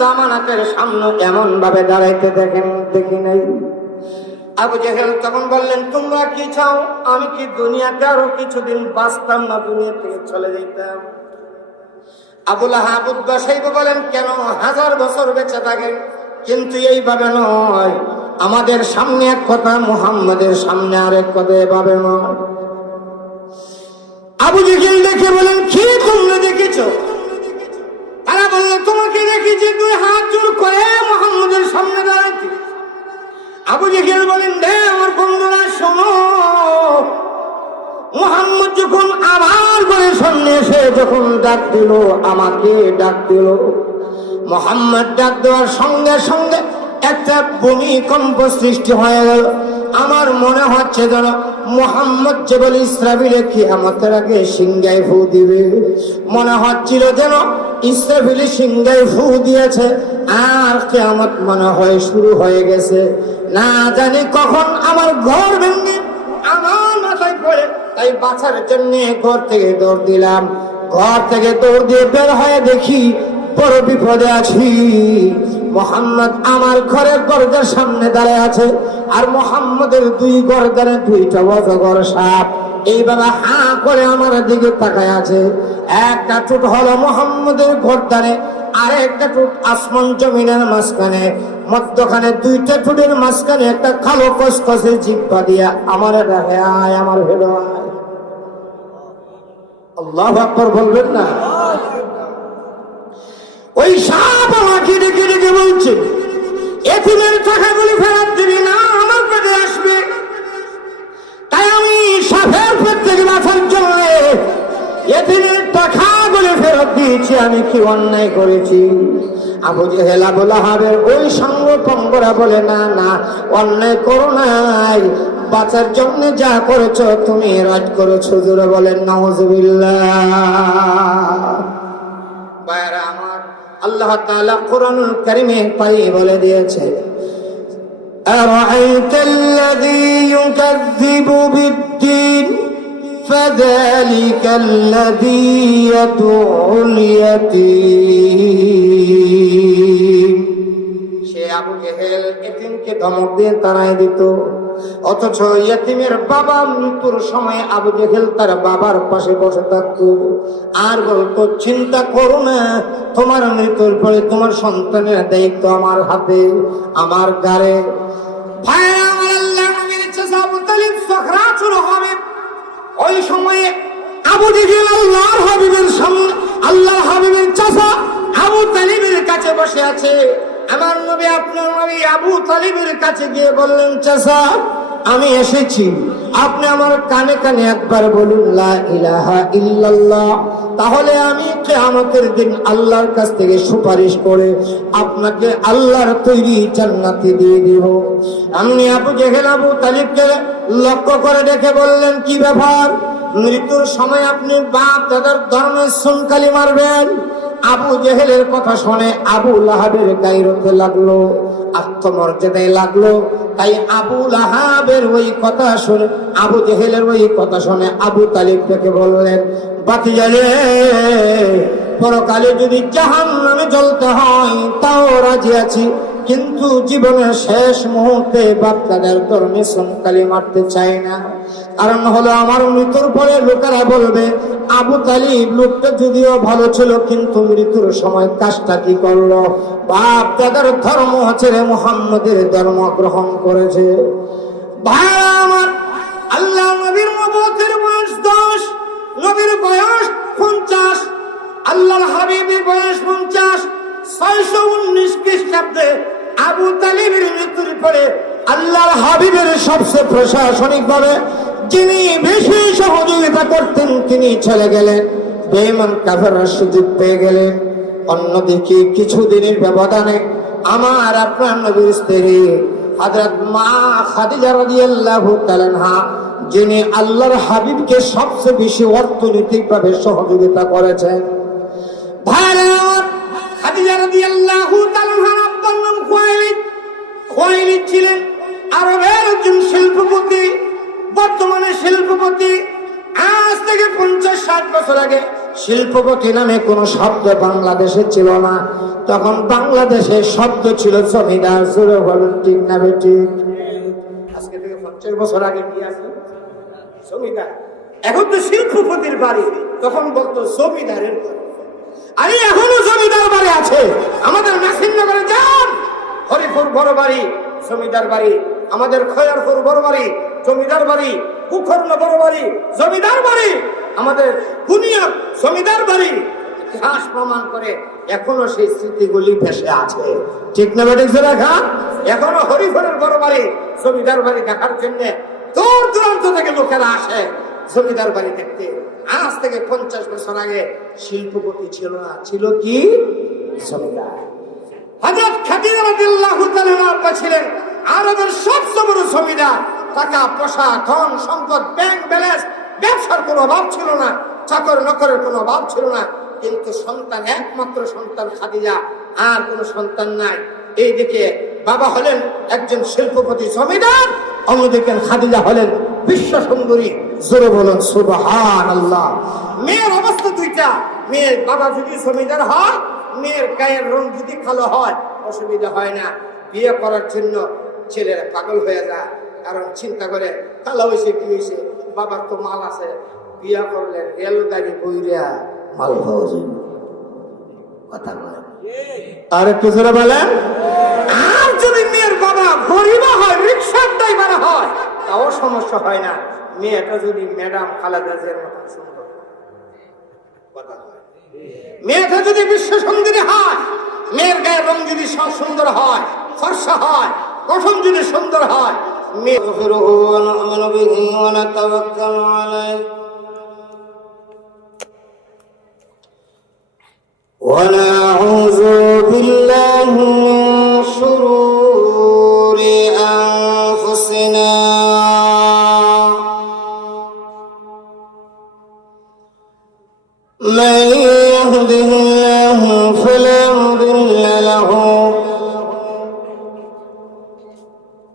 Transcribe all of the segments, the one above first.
জামানাতের সামনে এমন ভাবে দাঁড়াইতে দেখি নাই। আবু জেহেল তখন বললেন, তোমরা কি চাও? আমি কি দুনিয়াতে আরো কিছুদিন বাঁচতাম না, দুনিয়া থেকে চলে যেতাম? আবু লাহাব উতবা সাইবা বলেন, কেন 1000 বছর বেঁচে থাকেন, কিন্তু এইভাবে নয়। আমাদের সামনে এক কথা, মুহাম্মাদের সামনে আরেক কথা, এভাবে নয়। আবু জেহেল দেখে বলেন, কি তোমরা দেখেছো? তারা বলল, তোমাকে দেখেছি তুই হাত জোড় করে মুহাম্মাদের সামনে দাঁড়াচ্ছি। আবু জেহেল বলেন, রে আমার বন্ধুরা শোনো, মুহাম্মদ যখন আবার করে সামনে এসে যখন ডাক দিল, আমাকে ডাক দিল, মুহাম্মদ ডাক দেওয়ার সঙ্গে সঙ্গে একটা ভূমিকম্প সৃষ্টি হয়ে গেল। আমার মনে হচ্ছে যেন মুহাম্মদ যে বলে ইসরাফিলে কিয়ামতের আগে সিংহায় ফু দিবে, মনে হচ্ছিল যেন ইসরাফিলে সিংহায় ফু দিয়েছে আর কিয়ামত মনে হয় শুরু হয়ে গেছে। না জানি কখন আমার ঘর ভেঙে আমার মাথায় পড়ে, তাই বাঁচার জন্য ঘর থেকে দৌড় দিলাম। ঘর থেকে দৌড় দিয়ে বের হয়ে দেখি বড় বিপদে আছি। মুহাম্মদ আমার ঘরের দরজার সামনে দাঁড়িয়ে আছে, আর মুহাম্মদের 2 গর্দানে 2টা অজগর সাপ এইভাবে হা করে আমার দিকে তাকায় আছে। একটা টুট হলো মুহাম্মদের গর্দানে, আর একটা টুট আসমান জমিনের মাঝখানে, মধ্যখানে 2টা টুটের মাঝখানে একটা কালো কসকসে জিহ্বা দিয়া আমার দেখে আয়, আমার ভেলো আয়। আল্লাহু আকবার বলবেন না? ওই সাপ আমাকে ডেকে ডেকে বলছে, এতিমের টাকাগুলি ফেরত দিবি না, আমার পেটে আসবে। তাই আমি সাপের পেট থেকে বাঁচার জন্য এতিমের টাকাগুলি ফেরত দিয়েছি। আমি কি অন্যায় করেছি? আবু জেহেল আবু লাহাবের ওই সঙ্গ পঙ্গরা বলে, না না, অন্যায় করো নাই, বাঁচার জন্য যা করেছো তুমি রাজ করেছো। জোরে বলেন নাউযুবিল্লাহ। বাইরা আমার, আল্লাহ তাআলা কোরআনুল কারীমে পাই বলে দিয়েছে, আরাআইতাল্লাযী ইউকাযযিবু বিদ্দীন ফাযালিকাল্লাযী ইয়াদউল ইয়াতীম। সে আবু জেহেল এতিমকে ধমক দিয়ে তাড়ায় দিত, অথচ ইয়তিমের বাবা মৃত্যুর সময় আবু জেহেল তার বাবার পাশে বসে থাকতো আর বলতো, চিন্তা করো না, তোমার মৃত্যুর পরে তোমার সন্তানের দায়িত্ব আমার হাতে, আমার গাড়ে। ভাইরা আমার, আল্লাহ নবীর চাচা আবু তালিব সখরাতুল হাবিব, ওই সময়ে আবু জেহেল আল্লাহর হাবিবের সামনে, আল্লাহর হাবিবের চাচা আবু তালিবের কাছে বসে আছে। আমার নবী, আপনার নবী আবু তালিবের কাছে গিয়ে বললেন, চাচা আমি এসেছি, আপনি আমার কানে কানে একবার বলুন লা ইলাহা ইল্লাল্লাহ, তাহলে আমি কিয়ামতের দিন আল্লাহর কাছ থেকে সুপারিশ করে আপনাকে আল্লাহর তৈরি জান্নাতে দিয়ে দিব। আমি আবু জেহেল আবু তালিবকে লক্ষ্য করে দেখে বললেন, কি ব্যাপার, মৃত্যুর সময় আপনি বাপ দাদার ধর্মের সুনকালি মারবেন? আবু জেহেলের কথা শুনে আবু লাহাবের গায়রতে লাগলো, আত্মমর্যাদায় লাগলো। তাই আবু লাহাবের ওই কথা শুনে, আবু জেহেলের ওই কথা শুনে আবু তালিব থেকে বললেন, বাতিজা রে, পরকালে যদি জাহান্নামে জ্বলতে হয় তাও রাজি আছি, কিন্তু জীবনের শেষ মুহূর্তে বাচ্চাদের ধর্মে সংকালি মারতে চাই না। কারণ হলো আমার মৃত্যুর পরে লোকেরা বলবে, আবু তালিব লোকটা যদিও ভালো ছিল কিন্তু মৃত্যুর সময় কাজটা কি করলো, বাপ দাদার ধর্ম ছেড়ে মুহাম্মদের ধর্ম গ্রহণ করেছে। ভাই আমার, আল্লাহ নবীর নবুয়তের বয়স 10, নবীর বয়স 50, আল্লাহর হাবিবের বয়স 50। 619 খ্রিস্টাব্দে আবু তালিবের মৃত্যুর পরে আল্লাহর হাবিবের সবচেয়ে প্রশাসনিক ভাবে যিনি বেশি সহযোগিতা করতেন তিনি চলে গেলেন, বেঈমান কাফেররা সুযোগ পেয়ে গেলেন। অন্যদিকে কিছুদিনের ব্যবধানে আমার আপনার নবীর স্ত্রী হযরত মা খাদিজা রাদিয়াল্লাহু তাআলা আনহা, যিনি আল্লাহর হাবিবকে সবচেয়ে বেশি অর্থনৈতিকভাবে সহযোগিতা করেছেন। ভাইরা, খাদিজা রাদিয়াল্লাহু তাআলা আনহার আব্বার নাম খুয়াইলিদ। খুয়াইলিদ ছিলেন আরবের একজন শিল্পপতি। বর্তমানে শিল্পপতি আজ থেকে 50-60 বছর আগে শিল্পপতি নামে কোনো শব্দ বাংলাদেশে ছিল না, তখন বাংলাদেশের শব্দ ছিল জমিদার। জোরে বলুন ঠিক না বেঠিক? আজকে থেকে 50 বছর আগে কি আছে? জমিদার। এখন তো শিল্পপতির বাড়ি, তখন বলতো জমিদারের বাড়ি। আরে এখনো জমিদার বাড়ি আছে আমাদের নাসিরনগরে। যান, হরিপুর বড় বাড়ি জমিদার বাড়ি, আমাদের খয়ারপুর বড় বাড়ি জমিদার বাড়ি, কুখর্ণ বড় বাড়ি জমিদার বাড়ি, আমাদের বুনিয়াদ জমিদার বাড়ি। ইতিহাস প্রমাণ করে এখনো সেই স্মৃতিগুলি ভেসে আছে। ঠিক না বেঠিক? এখনো হরিপুরের বড় বাড়ি জমিদার বাড়ি দেখার জন্য দূর দূরান্ত থেকে লোকেরা আসে জমিদার বাড়ি দেখতে। আজ থেকে 50 বছর আগে শিল্পপতি ছিল না, ছিল কি? জমিদার। হযরত খাদিজা রাদিয়াল্লাহু তাআলা আপা ছিলেন আরবের সবচেয়ে বড় জমিদার। টাকা পয়সা, ধন সম্পদ, ব্যাংক ব্যালেন্স, ব্যবসার কোনো অভাব ছিল না, চাকর নকরের কোনো অভাব ছিল না। কিন্তু সন্তান, একমাত্র সন্তান খাদিজা, আর কোনো সন্তান নাই। এইদিকে বাবা হলেন একজন শিল্পপতি জমিদার, অন্যদিকে খাদিজা হলেন বিশ্ব সুন্দরী। জোরে বলুন সুবহানাল্লাহ। মেয়ের অবস্থা দুইটা। মেয়ের বাবা যদি জমিদার হয়, মেয়ের গায়ের রং যদি কালো হয়, অসুবিধা হয় না। বিয়ে করার জন্য ছেলেরা পাগল হয়ে যায়, কারণ চিন্তা করে কালো হয়েছে কি হয়েছে, বাবার তো মাল আছে, বিয়ে করলে রেলগাড়ি বইরা মাল পাওয়া যাবে। কথা বলেন আর একটু জোরে বলেন। আর যদি মেয়ের বাবা গরিব হয়, রিক্সার ড্রাইভার হয়, তাও সমস্যা হয় না। মেয়েটা যদি ম্যাডাম খালেদা জিয়ার মতন সুন্দর, কথা হয়। মেয়েটা যদি বিশ্ব সুন্দরী হয়, মেয়ের গায়ের রং যদি সব সুন্দর হয়, ফর্সা হয়, গঠন যদি সুন্দর হয়, মেয়ে ونعوذ بالله من شرور أنفسنا من يهده الله فلا مضل له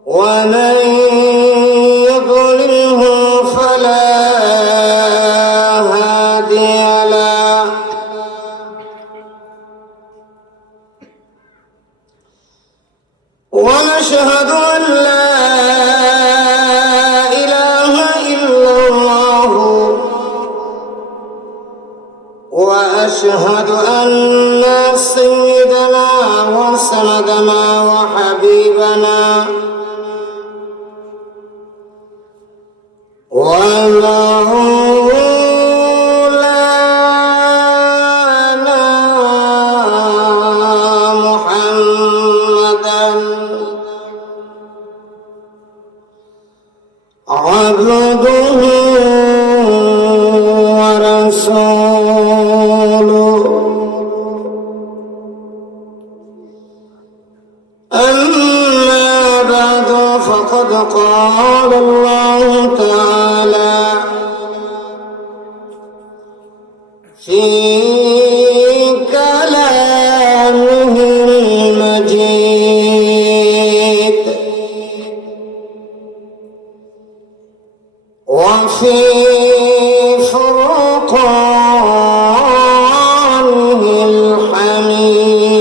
ومن يضلله فلا هادي له ونشهد أن لا إله إلا الله وأشهد أن سيدنا وسندنا وحبيبنا ومولانا محمدا عبده ورسوله أما بعد فقد قال الله تعالى في كلامه المجيد وفي فرقانه الحميد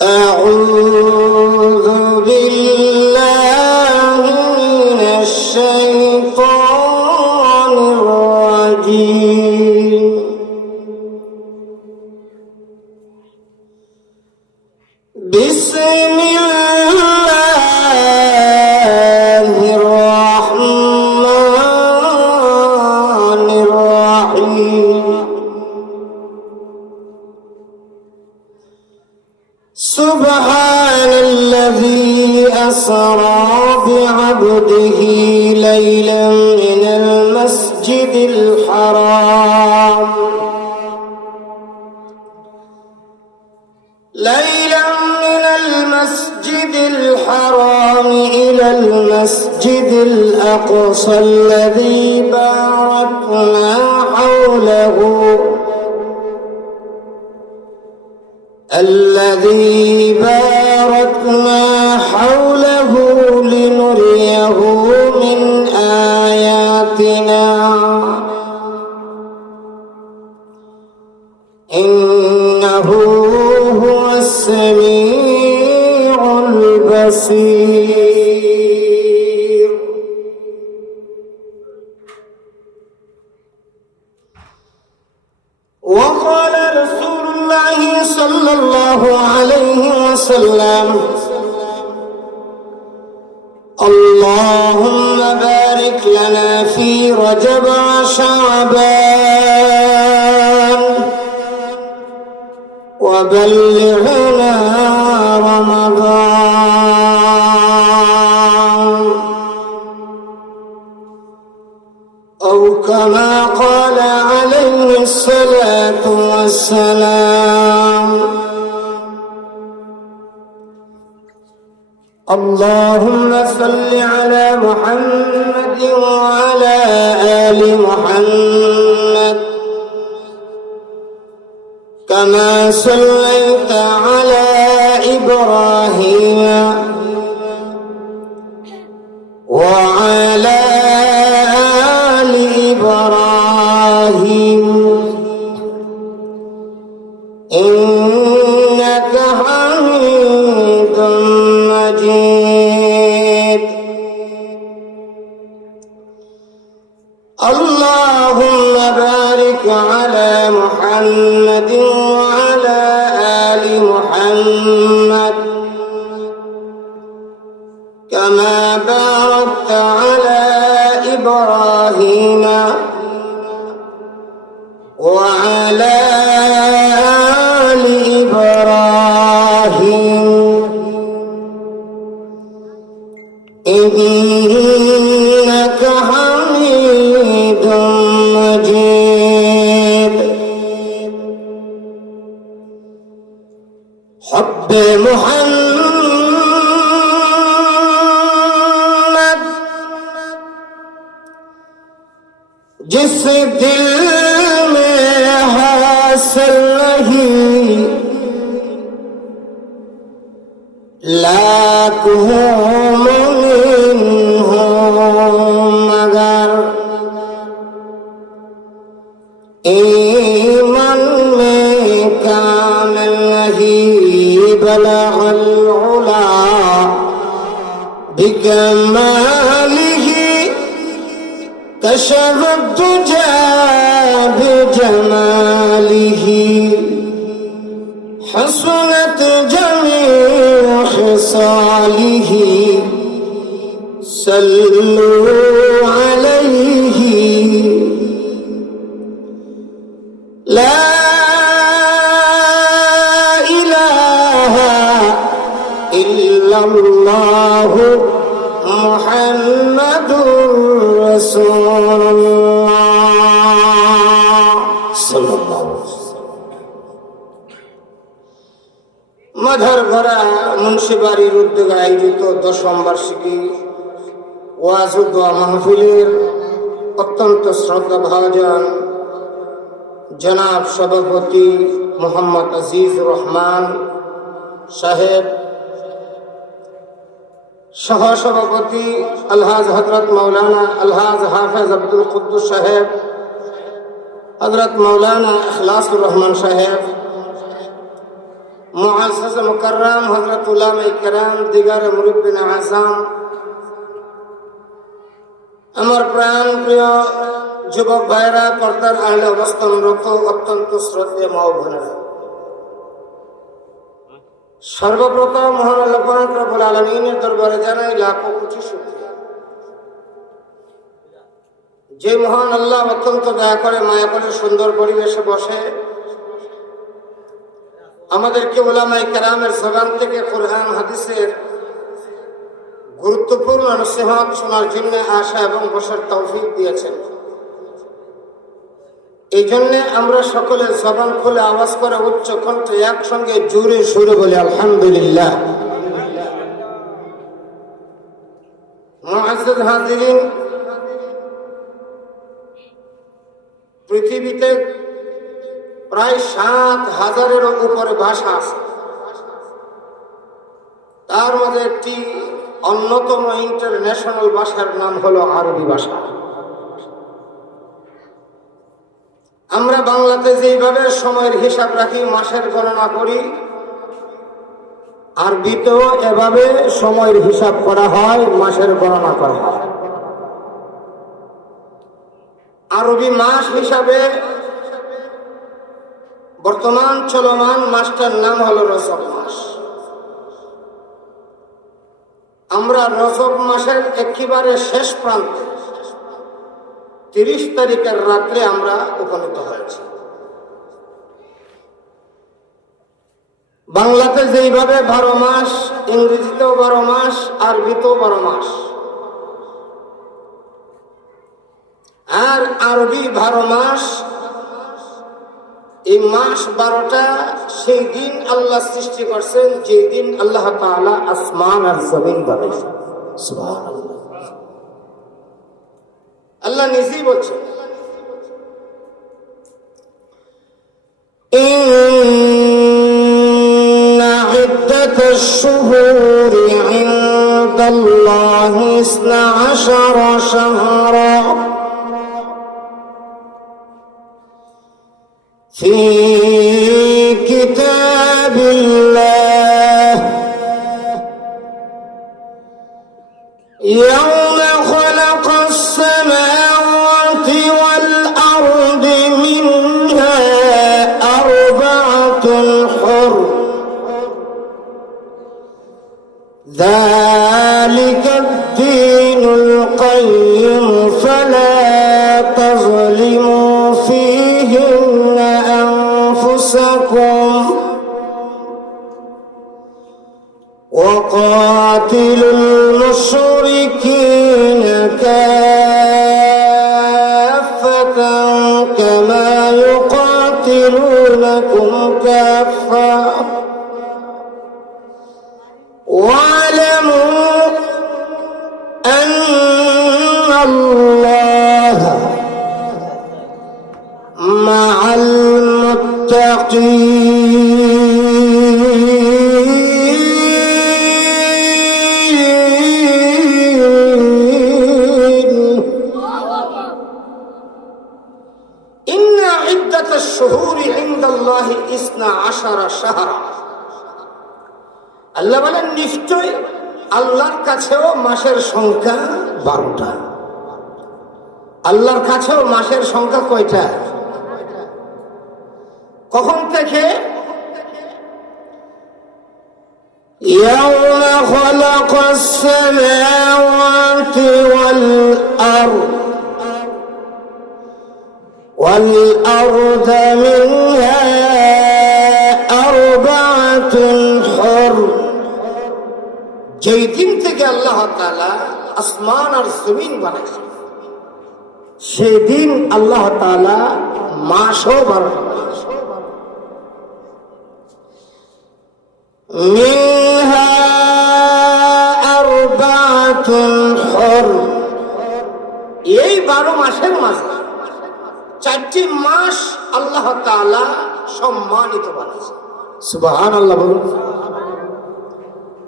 أعوذ بالله من الشيطان الرجيم بسم الله الرحمن الرحيم سبحان الذي أسرى بعبده ليلا من المسجد الحرام إلى المسجد الأقصى الذي باركنا حوله لنريه من آياته بصير وقال رسول الله صلى الله عليه وسلم اللهم بارك لنا في رجب وشعبان وبلغنا رمضان أو كما قال عليه الصلاة والسلام اللهم صل على محمد وعلى آل محمد كما صليت على إبراهيم وعلى آل إبراهيم إنك حميد مجيد اللهم بارك على محمد وعلى آل محمد كما باركت على إبراهيم وعلى آل إبراهيم إنك حميد مجيد حب محمد جس دل میں حاصل نہیں لاکھوں مومن ہوں مگر ایمان میں کامل نہیں بلغ العلا بکمالہ كشف الدجى بجماله حسنت جميع خصاله صلوا عليه لا إله إلا الله محمد رسول الله صلى الله عليه وسلم মাধার গড়া মুন্সিবাড়ির উদ্যোগে আয়োজিত 10ম বার্ষিকী ওয়াজ ও দোয়া মাহফিলের অত্যন্ত শ্রদ্ধাভাজন জনাব সভাপতি মোহাম্মদ আজিজুর রহমান সাহেব, সহসভাপতি আলহাজ হযরত মাওলানা আলহাজ হাফেজ আব্দুল কুদ্দুস সাহেব, হযরত মাওলানা ইখলাসুর রহমান সাহেব, মুআজ্জাজ মুকাররম হযরত উলামায়ে কেরাম, দিগার মুরব্বিন আযম, আমার প্রাণ প্রিয় যুবক ভাইরা, পর্দার আড়ালে অবস্থানরত অত্যন্ত শ্রদ্ধেয় মা ও বোনেরা, সর্বপ্রথম মহান আল্লাহ পাক রব্বুল আলামিনের দরবারে জানাই লাখো কোটি শুকরিয়া। যে মহান আল্লাহ অত্যন্ত দয়া করে মায়া করে সুন্দর পরিবেশে বসে আমাদেরকে উলামায়ে কেরামের জবান থেকে কোরআন হাদিসের গুরুত্বপূর্ণ নসিহত শোনার জন্য আশা এবং বসার তৌফিক দিয়েছেন। এই জন্য আমরা সকলে জবান খুলে আওয়াজ করে উচ্চ কণ্ঠে একসঙ্গে জোরে সুরে বলি আলহামদুলিল্লাহ। মুআজ্জাজ হাজিরিন, পৃথিবীতে প্রায় ৭,০০০-এরও উপরে ভাষা আছে। তার মধ্যে একটি অন্যতম ইন্টারন্যাশনাল ভাষার নাম হলো আরবি ভাষা। আমরা বাংলাতে যেইভাবে সময়ের হিসাব রাখি, মাসের গণনা করি, আরবিতেও এভাবে সময়ের হিসাব করা হয়, মাসের গণনা করা হয়। আরবি মাস হিসাবে বর্তমান চলমান মাসটার নাম হলো রজব মাস। আমরা রজব মাসের একেবারে শেষ প্রান্তে 30 তারিখের রাত্রে আমরা উপনীত হয়েছি। বাংলাতে যেইভাবে 12 মাস, ইংরেজিতেও 12 মাস, আরবিতেও 12 মাস, আর আরবি 12 মাস। এই মাস 12টা সেই দিন আল্লাহ সৃষ্টি করছেন যে দিন আল্লাহ তাআলা আসমান আর জমিন বানাইছেন। সুবহানাল্লাহ। আল্লাহ নিজেই বলছেন, ইন্না ইদ্দাতাশ শুহুরি ইনদাল্লাহি 12 শাহরা في كتاب الله يوم خلق السماوات والأرض منها 4 حرم ذلك الدين القيم فلا تظلموا فيهن أنفسكم وقاتلوا المشركين كافة كما يقاتلونكم كافة واعلموا أن الله مع المتقين إن عدة الشهور عند الله 12 شهرا আল্লাহ বলেন নিশ্চয় আল্লাহর কাছেও মাসের সংখ্যা 12টা। আল্লাহর কাছেও মাসের সংখ্যা কয়টা? কখন থেকে? يوم خلق السماوات والأرض منها 4 حرم যেই দিন থেকে আল্লাহ তাআলা আসমান আর জমিন বানাইছেন সেদিন আল্লাহ তাআলা মাসও বানাইছেন। মিনহা 4 حرم এই 12 মাসের মাঝে 4টি মাস আল্লাহ তাআলা সম্মানিত বানাইছেন। সুবহানাল্লাহ বলুন।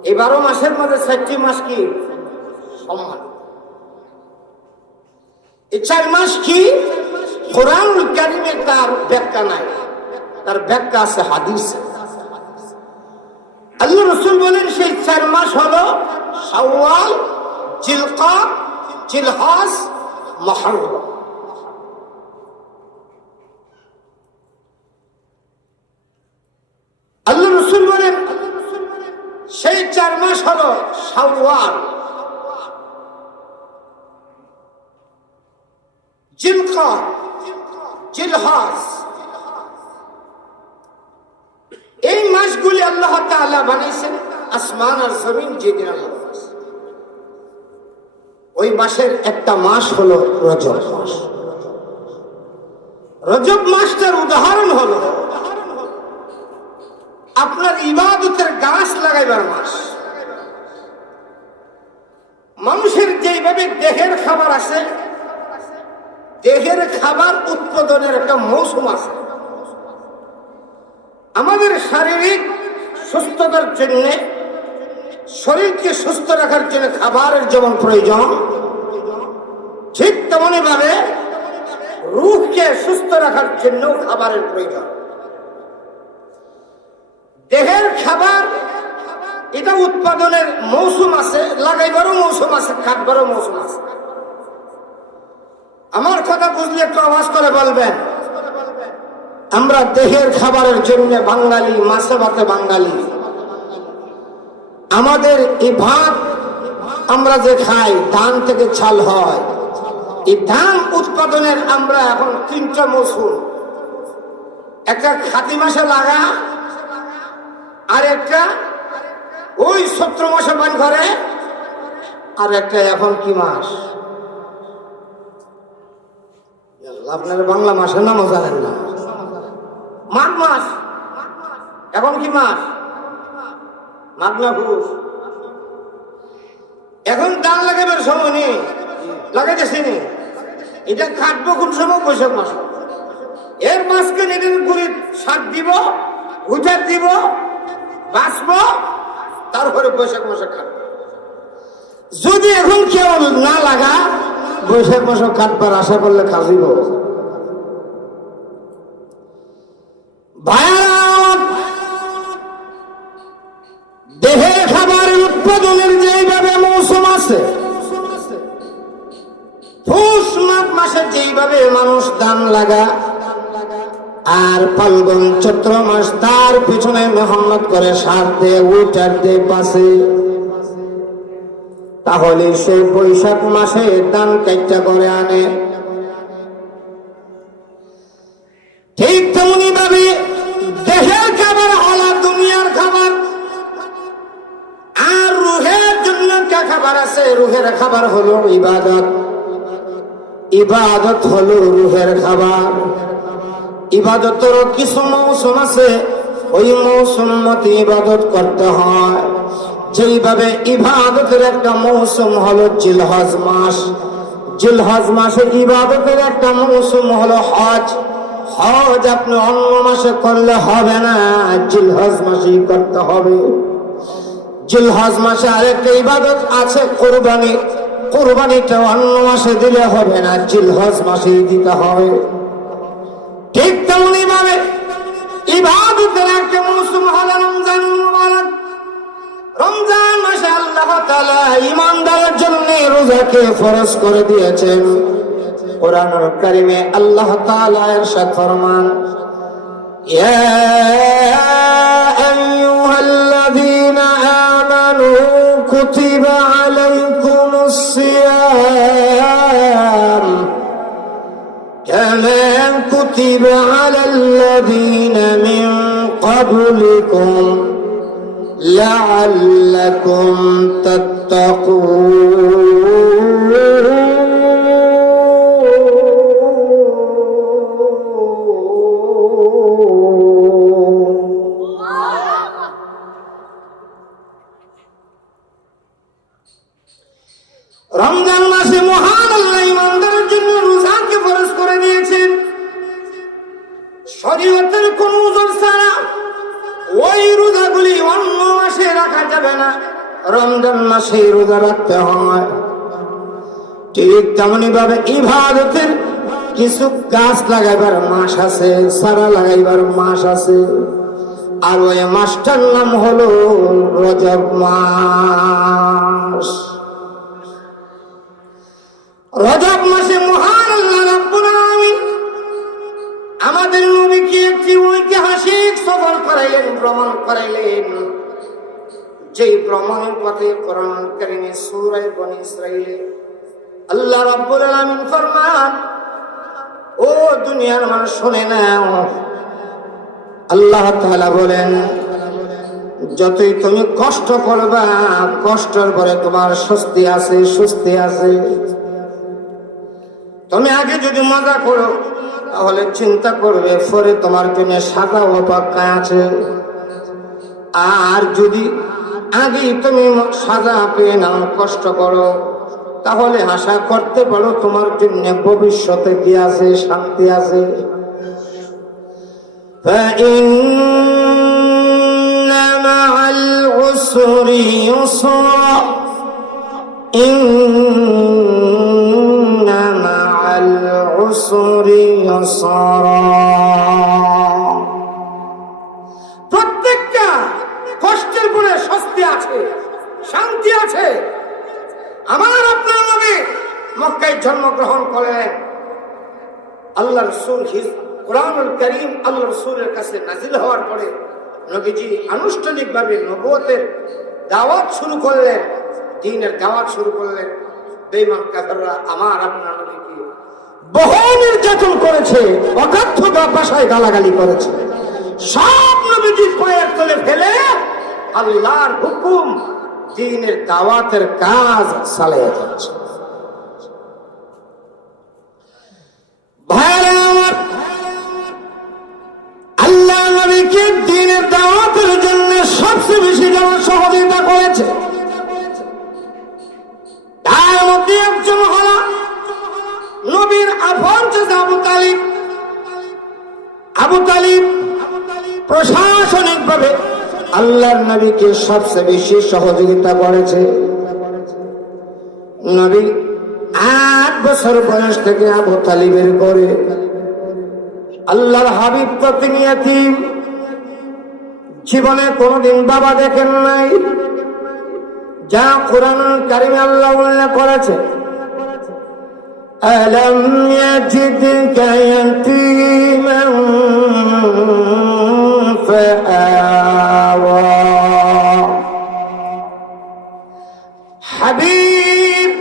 এই 12 মাসের মধ্যে 4টি মাস কি সম্মানিত। এই 4 মাস কি? কোরআনুল কারীমে তার ব্যাখ্যা নাই, তার ব্যাখ্যা আছে হাদিসে। আল্লাহ রাসূল বলেন সেই 4 মাস হলো শাওয়াল, জিলকাদ, জিলহজ, মুহররম। আল্লাহ রাসূল বলেন সেই 4 মাস হলো শাওয়াল, জিলকাদ, জিলহজ। এই মাসগুলি আল্লাহ তাআলা বানিয়েছেন আসমান আর জমিন যেদিন আল্লাহ বানিয়েছেন। ওই মাসের একটা মাস হলো রজব মাস। রজব মাসটার উদাহরণ হলো আপনার ইবাদতের গাছ লাগাইবার মাস। মানুষের যেভাবে দেহের খাবার আছে, দেহের খাবার উৎপাদনের একটা মৌসুম আছে। আমাদের শারীরিক সুস্থতার জন্য, শরীরকে সুস্থ রাখার জন্য খাবারের যেমন প্রয়োজন, ঠিক তেমনি ভাবে রূহকে সুস্থ রাখার জন্য খাবারের প্রয়োজন। দেহের খাবার এটা উৎপাদনের মৌসুম আছে, লাগাইবারও মৌসুম আছে, খাটবারও মৌসুম আছে। আমার কথা বুঝলে একটু আওয়াজ করে বলবেন। আমরা দেহের খাবারের জন্য বাঙালি, মাছে ভাতে বাঙালি। আমাদের এই ভাত আমরা যে খাই, ধান থেকে চাল হয়। এই ধান উৎপাদনের আমরা এখন 3টা মৌসুম, একটা খাতি মাসে লাগা, আর একটা ওই চৈত্র মাসে বান করে, আর একটা এখন কি মাস আপনারা বাংলা মাসের নামও জানেন না, মাঘ মাস। এখন কি মাস? মাঘ না পুষ? এখন ধান লাগাবার সময় নেই, লাগাইতেছি নি। এটা কাটবো কোন সময়? বৈশাখ মাস। এর মাঝখানে এটার গুড়ি সার দিব, উঠার দিব, বাঁচবো, তারপরে বৈশাখ মাসে কাটবো। যদি এখন কেউ না লাগা, বৈশাখ মাসে কাটবার আশা করলে খাজিব। দেহের খাবারের উৎপাদনের যেইভাবে মৌসুম আছে, পুষ মাঘ মাসে যেইভাবে মানুষ ধান লাগা, আর ফাল্গুন চৈত্র মাস তার পিছনে মেহনত করে সার দে, উঠার দে, পাশে, তাহলে সেই বৈশাখ মাসে ধান কাইটা করে আনে। ঠিক তেমনি ভাবে দেহের খাবার হলো দুনিয়ার খাবার, আর রুহের জন্য কে খাবার আছে? রুহের খাবার হলো ইবাদত। ইবাদত হলো রুহের খাবার। ইবাদতের কিছু মৌসুম আছে, ওই মৌসুম মতে ইবাদত করতে হয়। যেইভাবে ইবাদতের একটা মৌসুম হলো জিলহজ মাস। জিলহজ মাসে ইবাদতের একটা মৌসুম হলো হজ। হজ আপনি অন্য মাসে করলে হবে না, জিলহজ মাসেই করতে হবে। জিলহজ মাসে আরেকটা ইবাদত আছে কোরবানি। কোরবানিটা অন্য মাসে দিলে হবে না, জিলহজ মাসেই দিতে হবে। ঠিক তেমনি ভাবে ইবাদতের একটা মৌসুম হলো রমজান মুবারক। রমজান মাসে আল্লাহ তাআলা ঈমানদারের জন্য রোজাকে ফরজ করে দিয়েছেন। কোরআনুল কারীমে আল্লাহ তাআলা ইরশাদ ফরমান, ইয়া আইয়ুহাল্লাযীনা আমানু কুতিবা আলাইকুমুস সিয়াম কামা কুতিবা আলাল্লাযীনা মিন ক্বাবলিকুম লাআল্লাকুম তাত্তাকুন। রমজান মাসে মহান আল্লাহ ঈমানদারের জন্য রোজাকে ফরজ করে দিয়েছেন। শরীয়তের কোন ওজর ছাড়া ওই রোজাগুলি অন্য মাসে রাখা যাবে না, রমজান মাসে রোজা রাখতে হয়। ঠিক তেমনি ভাবে ইবাদতের কিছু গাছ লাগাইবার মাস আছে, চারা লাগাইবার মাস আছে, আর ওই মাসটার নাম হলো রজব মাস। রজব মাসে মহান আল্লাহ রাব্বুল আলামিন আমাদের নবীকে একটি ঐতিহাসিক সফর করাইলেন, ভ্রমণ করাইলেন। যেই ভ্রমণের পথে কোরআন কারীমে সূরা বনী ইসরাঈলে আল্লাহ রাব্বুল আলামিন ফরমান, ও দুনিয়ার মানুষ শুনে নাও। আল্লাহ তাআলা বলেন, যতই তুমি কষ্ট করবা, কষ্টের পরে তোমার স্বস্তি আছে, স্বস্তি আছে। তুমি আগে যদি মজা করো, তাহলে চিন্তা করবে পরে তোমার জন্য সাজা অপেক্ষা আছে। আর যদি আগে তুমি সাজা পেয়ে নাও, কষ্ট করো, তাহলে আশা করতে পারো তোমার জন্য ভবিষ্যতে কি আছে, শান্তি আছে। ফাইন্না মাআল উসরি ইউসরা, ইন্না মাআল উসরি ইউসরা। প্রত্যেকটা কষ্টের পরে স্বস্তি আছে। আমার আপনার নবী মক্কায় জন্মগ্রহণ করলেন। আল্লাহ রাসূল কোরআনুল কারীম আল্লাহ রাসূলের কাছে নাযিল হওয়ার পরে নবীজি আনুষ্ঠানিকভাবে নবুয়তের দাওয়াত শুরু করলেন, দ্বীনের দাওয়াত শুরু করলেন। বেঈমান কাফেররা আমার আপনার নবীকে বহু নির্যাতন করেছে, অকথ্য ভাষায় গালাগালি করেছে। সব নবীজি পায়ের তলে ফেলে আল্লাহর হুকুম দ্বীনের দাওয়াতের কাজ চালিয়ে যাচ্ছে। আল্লাহ নবীকে দ্বীনের দাওয়াতের জন্য সবচেয়ে বেশি যারা সহযোগিতা করেছে তার মধ্যে একজন হল নবীর আপন চাচা আবু তালিব। আবু তালিব প্রশাসনিকভাবে আল্লাহর নবীকে সবচেয়ে বেশি সহযোগিতা করেছে। নবী 8 বছর বয়স থেকে আবু তালিবের করে আল্লাহর হাবিব তো তিনি এতিম, জীবনে কোনদিন বাবা দেখেন নাই, যা কোরআনুল কারীমে আল্লাহ উল্লেখ করেছে। আলম ইয়াজিদকা ইয়াতীমান ফাআওয়া। হাবিব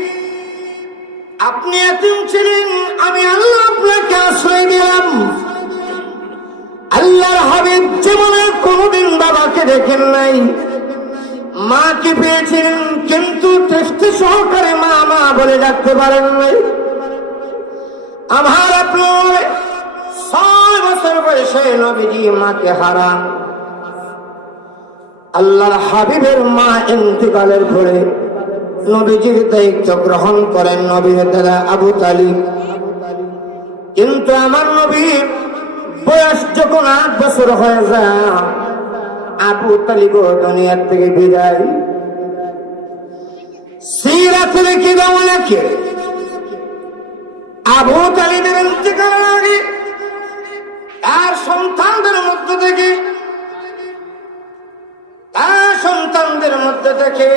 আপনি এতিম ছিলেন, আমি আল্লাহ আপনাকে আশ্রয় দিলাম। আল্লাহর হাবিব জীবনে কোনদিন বাবাকে দেখেন নাই, মাকে পেয়েছিলেন কিন্তু তৃষ্টি সহকারে মা মা বলে ডাকতে পারেন নাই। আমার আপনার 6 বছর বয়সে নবীজি মাকে হারান। আল্লাহর হাবিবের মা ইন্তিকালের পরে নবীজির দায়িত্ব গ্রহণ করেন নবীর দাদা আবু তালিব। কিন্তু আমার নবীর বয়স যখন 8 বছর হয়ে যায়, আবু তালিব দুনিয়ার থেকে বিদায়। সিরাতে লিখে দাও নাকি আবু তালিবের ইন্তিকালের আগে তার সন্তানদের মধ্যে থেকে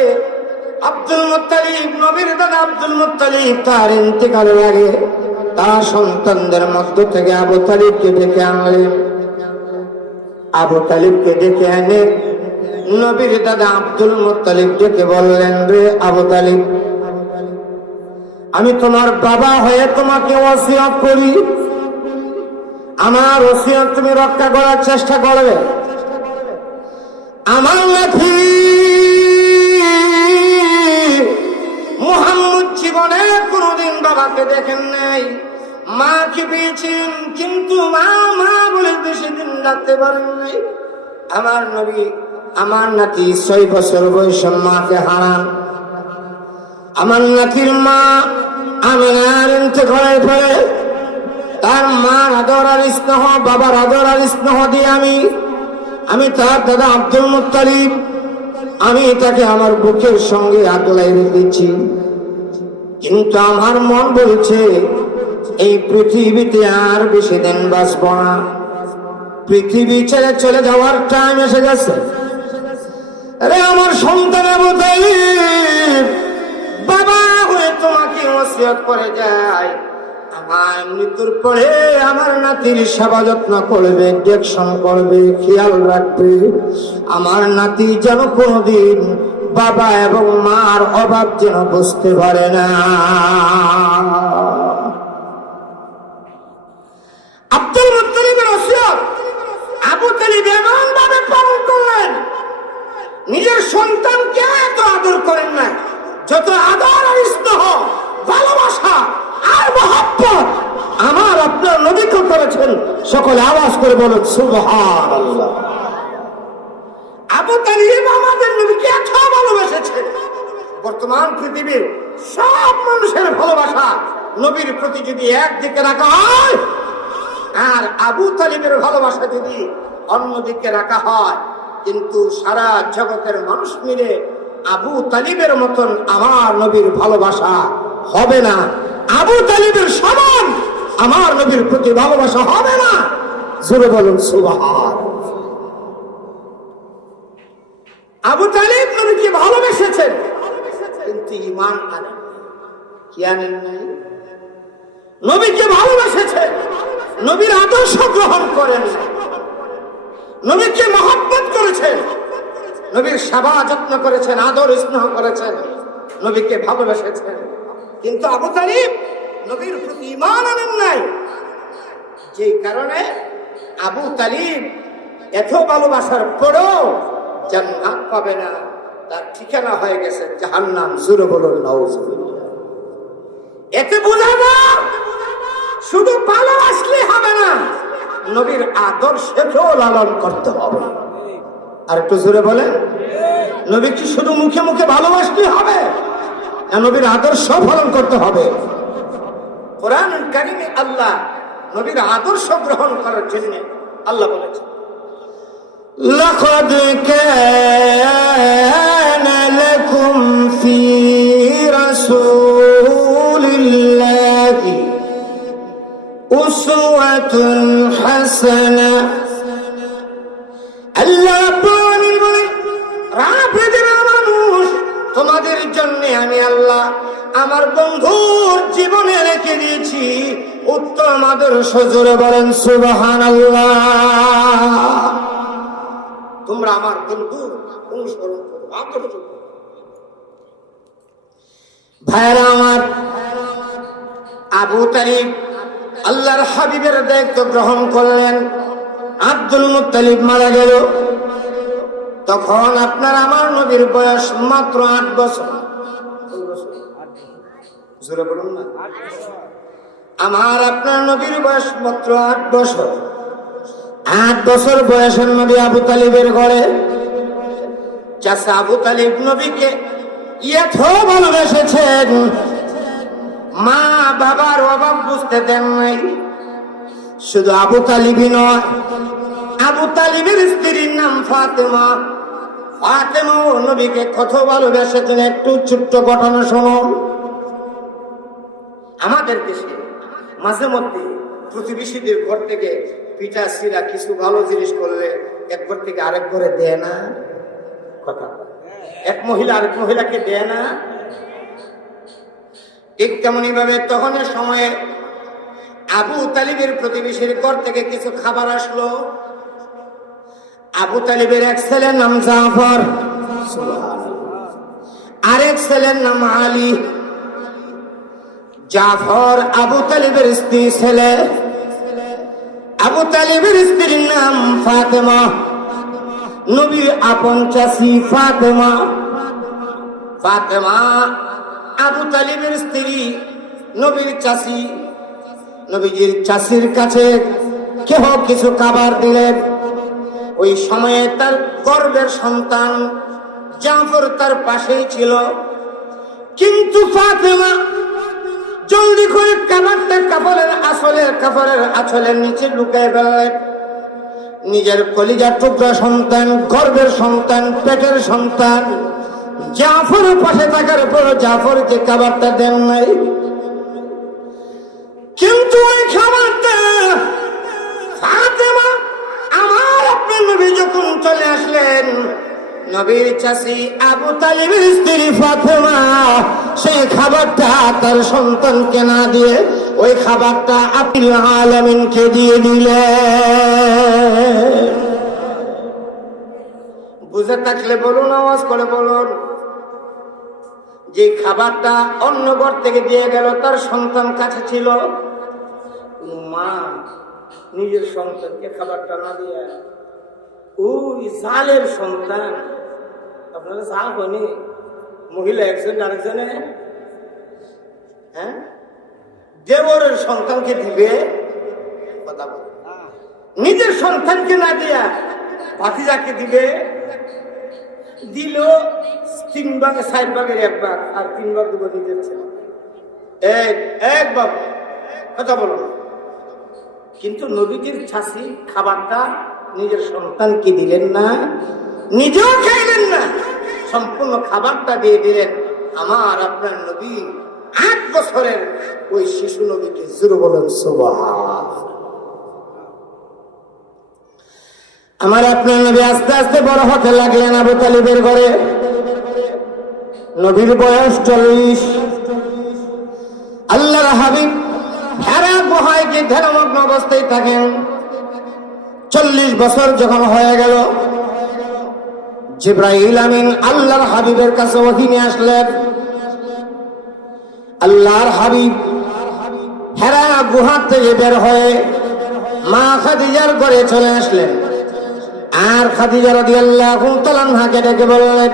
আব্দুল মুত্তালিব, নবীর দাদা আব্দুল মুত্তালিব তার ইন্তিকালের আগে তার সন্তানদের মধ্য থেকে আবু তালিবকে ডেকে আনলেন। আবু তালিবকে ডেকে এনে নবীর দাদা আব্দুল মুত্তালিব ডেকে বললেন, রে আবু তালিব, আমি তোমার বাবা হয়ে তোমাকে ওসিয়ত করি, আমার ওসিয়ত তুমি রক্ষা করার চেষ্টা করবে। আমার নাতি মুহাম্মদ জীবনে কোনদিন বাবাকে দেখেন নাই, মাকে পেয়েছেন কিন্তু মা মা বলে বেশি দিন রাখতে পারেন নাই। আমার নবী আমার নাতি 6 বছর বয়সে মাকে হারান। আমার নাতির মা আমিনার ইন্তেকালের পরে তার মার আদর আর স্নেহ, বাবার আদর আর স্নেহ দিয়ে আমি তার দাদা আব্দুল মুত্তালিব আমি তাকে আমার বুকের সঙ্গে আগলাই রেখেছি। কিন্তু আমার মন বলছে এই পৃথিবীতে আর বেশি দিন বাঁচব না, পৃথিবী ছেড়ে চলে যাওয়ার টাইম এসে গেছে। আরে আমার সন্তান আবু তালিব, বাবা হয়ে তোমাকে ওসিয়ত করে যায়, আমার মৃত্যুর পরে আমার নাতির সেবা যত্ন করবে, দেখশন করবে, খেয়াল রাখবে। আমার নাতি যেন কোনদিন বাবা এবং মার অভাব যেন বুঝতে পারে না। আব্দুল মুত্তালিবের ওসিয়ত আবু তালিব এমন ভাবে পালন করলেন, নিজের সন্তানকে এত আদর করেন না যত আদর আর স্নেহ, ভালোবাসা আর মহব্বত আমার আপনার নবীকে করেছেন। সকলে আওয়াজ করে বলুন সুবহানাল্লাহ। আবু তালিব আমাদের নবীকে এত ভালোবেসেছেন, বর্তমান পৃথিবীর সব মানুষের ভালোবাসা নবীর প্রতি যদি একদিকে রাখা হয় আর আবু তালিবের ভালোবাসা যদি অন্যদিকে রাখা হয়, কিন্তু সারা জগতের মানুষ মিলে আবু তালিবের মতন আমার নবীর ভালোবাসা হবে না, আবু তালিবের সমান আমার নবীর প্রতি ভালোবাসা হবে না। জোরে বলুন সুবহান। আবু তালিব নবীকে ভালোবেসেছেন, কিন্তু ঈমান আনেন নাই। কি আনেন নাই? নবীকে ভালোবেসেছেন, নবীর আদর্শ গ্রহণ করেন, নবীকে মহব্বত করেছেন, নবীর সেবা যত্ন করেছেন, আদর স্নেহ করেছেন, নবীকে ভালোবেসেছেন, কিন্তু আবু তালিব নবীর প্রতি ঈমান আনেন নাই। যেই কারণে আবু তালিব এত ভালোবাসার পরেও জান্নাত পাবে না, তার ঠিকানা হয়ে গেছে জাহান্নাম। জোরে বলুন নাউজুবিল্লাহ। এতে বোঝা না শুধু ভালোবাসলে হবে না, নবীর আদর্শকেও লালন করতে হবে। আর একটু জোরে বলেন, নবী কি শুধু মুখে মুখে ভালোবাসলে হবে না, নবীর আদর্শ পালন করতে হবে। কোরআনুল কারীমে আল্লাহ নবীর আদর্শ গ্রহণ করার জন্য আল্লাহ বলেছেন, লাকাদ কানা লাকুম ফি রাসূলিল্লাহি উসওয়াতুন হাসানাহ। আল্লাহ বলেন, রাফেদের মানুষ, তোমাদের জন্য আমি আল্লাহ আমার বন্ধুর জীবনে রেখে দিয়েছি উত্তম আদর্শ। জোরে বলেন সুবহানাল্লাহ। তোমরা আমার বন্ধুর অনুসরণ করো, আদর্শ করো। ভাইরা আমার, আবু তালিব আল্লাহর হাবিবের দায়িত্ব গ্রহণ করলেন। আব্দুল মুত্তালিব মারা গেল, তখন আপনার আমার নবীর বয়স মাত্র 8 বছর। জোরে বলুন না। আমার আপনার নবীর বয়স মাত্র 8 বছর। 8 বছর বয়সের নবী আবু তালিবের ঘরে। চাচা আবু তালিব নবীকে এত ভালোবেসেছেন, মা বাবার অভাব বুঝতে দেন নাই। শুধু আবু তালিবই নয়, আবু তালিবের স্ত্রীর নাম ফাতেমা। ফাতেমাও নবীকে কত ভালোবেসেছেন। একটু ছোট্ট ঘটনা শুনুন। আমাদের দেশে মাঝে মধ্যে প্রতিবেশীদের ঘর থেকে পিঠা সিরা কিছু ভালো জিনিস করলে এক ঘর থেকে আরেক ঘরে দেয় না? কথা, এক মহিলা আরেক মহিলাকে দেয় না? ঠিক তেমনি ভাবে তখনের সময়ে আবু তালিবের প্রতিবেশীর ঘর থেকে কিছু খাবার আসলো। আবু তালিবের এক ছেলের নাম জাফর, আরেক ছেলের নাম আলী। জাফর আবু তালিবের স্ত্রী ছেলে, আবু তালিবের স্ত্রীর নাম ফাতেমা। নবীর আপন চাচি ফাতেমা। ফাতেমা আবু তালিবের স্ত্রী, নবীর চাচি। নবীজির চাচির কাছে কেহ কিছু খাবার দিলেন। ওই সময়ে তার গর্ভের সন্তান জাফর তার পাশেই ছিল, কিন্তু ফাতেমা জলদি করে খাবারটা কাপড়ের আঁচলের নিচে লুকিয়ে ফেললেন। নিজের কলিজার টুকরা সন্তান, গর্ভের সন্তান, পেটের সন্তান জাফরের পাশে থাকার পর জাফরকে খাবারটা দেন নাই। কিন্তু ওই খাবারটা ফাতেমা আমার আপনার নবী যখন চলে আসলেন, নবীর চাচি আবু তালিবের স্ত্রী ফাতেমা সেই খাবারটা তার সন্তানকে না দিয়ে ওই খাবারটা আপিল আলামিনকে দিয়ে দিলেন। বুঝে থাকলে বলুন, আওয়াজ করে বলুন। যে খাবারটা অন্য ঘর থেকে দিয়ে গেল, তার সন্তান কাছে ছিল। মা নিজের সন্তানকে খাবারটা না দিয়ে ওই জালের সন্তান, আপনারা জাল হয়নি, মহিলা একজন আরেকজনে, হ্যাঁ, দেবরের সন্তানকে দিবে। কথা বল, নিজের সন্তানকে না দিয়া ভাতিজাকে দিবে। দিল 3 ভাগে 4 ভাগের 1 ভাগ, আর 3 ভাগ দেবো নিজের ছেলে। এক বাবু, কথা বলো। কিন্তু নবীজির চাচি খাবারটা নিজের সন্তানকে দিলেন না, নিজেও খাইলেন না, সম্পূর্ণ খাবারটা দিয়ে দিলেন আমার আপনার নবী 8 বছরের ওই শিশু নবীকে। জোরে বলেন সুবহান। আমার আপনার নবী আস্তে আস্তে বড় হতে লাগলেন আবু তালিবের ঘরে। নবীর বয়স 40। আল্লাহর হাবিব হেরা গুহায় যে ধ্যানমগ্ন অবস্থায় থাকেন। 40 বছর যখন হয়ে গেল, জিবরাইল আমিন আল্লাহর হাবিবের কাছে ওহী নিয়ে আসলেন। আল্লাহর হাবিব হেরা গুহা থেকে বের হয়ে মা খাদিজার ঘরে চলে আসলেন। আর খাদিজা রাদিয়াল্লাহু তাআলা আনহাকে ডেকে বললেন,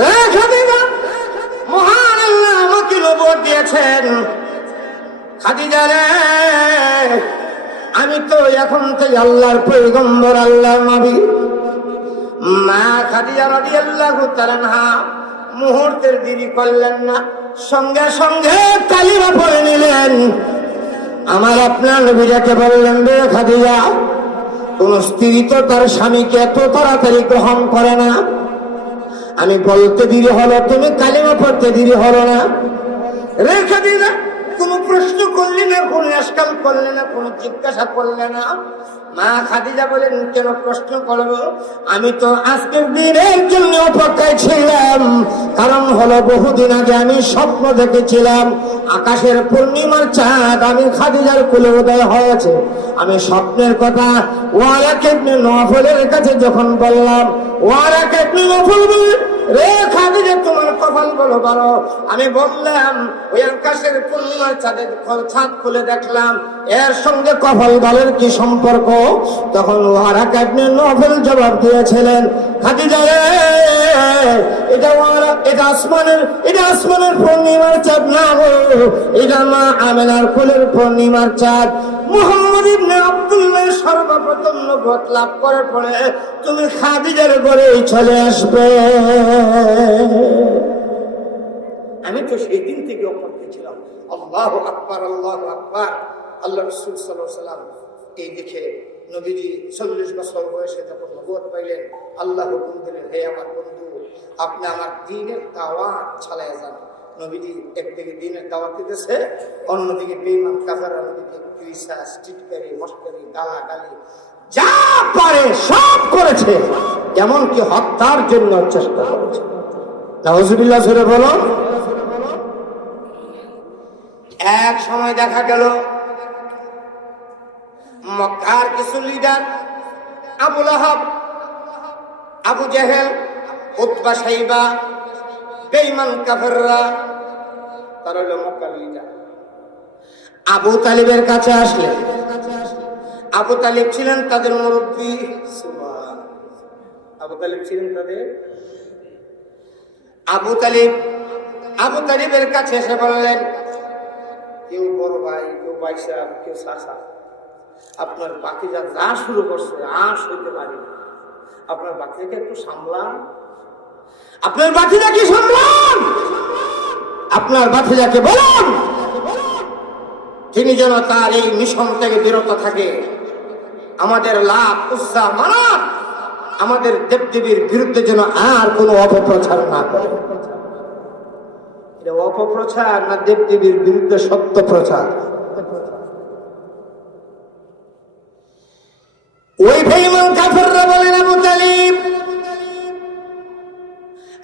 রে খাদিজা, মহান আল্লাহ আমাকে নবুয়ত দিয়েছেন। খাদিজা রে, আমি তো এখন থেকে আল্লাহর পয়গম্বর, আল্লাহর নবী। মা খাদিজা রাদিয়াল্লাহু তাআলা আনহা মুহূর্তের দেরি করলেন না, সঙ্গে সঙ্গে কালিমা পড়ে নিলেন। আমার আপনার নবীকে বললেন, রে খাদিজা, কোন স্ত্রী তো তার স্বামীকে এত তাড়াতাড়ি গ্রহণ করে না। আমি বলতে দেরি হলো, তুমি কালিমা পড়তে দেরি হলো না। রে খাদিজা, কোনো প্রশ্ন করলে না, কোনো আশকাল করলে না, কোনো জিজ্ঞাসা করলে না। মা খাদিজা বলেন, কেন প্রশ্ন করবো? আমি তো আজকের দিনের জন্য অপেক্ষায় ছিলাম। কারণ হলো, বহুদিন আগে আমি স্বপ্ন দেখেছিলাম আকাশের পূর্ণিমার চাঁদ আমি খাদিজার কোলে উদয় হয়েছে। আমি স্বপ্নের কথা ওয়ারাকা ইবনে নওফলের কাছে যখন বললাম, ওয়ারাকা ইবনে নওফল বলে, রে খাদিজা, তোমার কপাল বলো ভালো। আমি বললাম, ওই আকাশের পূর্ণিমার চাঁদের ছাদ খুলে দেখলাম, এর সঙ্গে কপাল বলের কি সম্পর্ক? তখন ওয়ারাকা ইবনে নওফল জবাব দিয়েছিলেন, খাদিজা রে, এটা আসমানের পূর্ণিমার চাঁদ না গো, এটা মা আমেনার কোলের পূর্ণিমার চাঁদ। মুহাম্মদ ইবনে আব্দুল্লাহ সর্বপ্রথম নবুয়ত লাভ করার পরে তুমি খাদিজার ঘরেই চলে আসবে। আমি তো সেই দিন থেকে অপেক্ষা ছিলাম। আল্লাহু আকবার, আল্লাহু আকবার। আল্লাহ রাসূল সাল্লাল্লাহু আলাইহি ওয়াসাল্লাম এই দেখে নবীজি 40 বছর বয়সে যখন নবুয়ত পাইলেন, আল্লাহ হুকুম দিলেন, হে আমার বন্ধু, আপনি আমার দ্বীনের দাওয়াত চালিয়ে যান। নবীজি একদিকে দ্বীনের দাওয়াত দিতেছে, অন্যদিকে বেঈমান কাফেররা নবীকে কুইসাস, টিটকারি, মশকারি, গালাগালি যা পারে সব করেছে, এমনকি হত্যার জন্য চেষ্টা করেছে। নাউজুবিল্লাহ সুরে বলো। এক সময় দেখা গেল মক্কার কিছু লিডার, আবু লাহাব, আবু জেহেল, উতবা, সাইবা, বেঈমান কাফেররা, তারা হলো মক্কার লিডার। আবু তালিবের কাছে আসলেন। আবু তালিব ছিলেন তাদের মুরব্বী। আবু তালিব ছিলেন তাদের আবু তালিবের কাছে এসে বললেন, কেউ বড় ভাই, কেউ ভাই সাহেব, কেউ চাচা, আপনার বাকিরা যা শুরু করছে আর সইতে পারি না। আপনার বাকিরাকে একটু সামলান। আপনার বাকিরা কি সামলান? আপনার বাকিরাকে বলুন তিনি যেন তার এই মিশন থেকে বিরত থাকে। আমাদের লাভ, উৎসাহ, মানাত, আমাদের দেবদেবীর বিরুদ্ধে যেন আর কোনো অপপ্রচার না করে। এটা অপপ্রচার না দেবদেবীর বিরুদ্ধে সত্য প্রচার? ওই বেঈমান কাফেররা বলেন, আবু তালিব,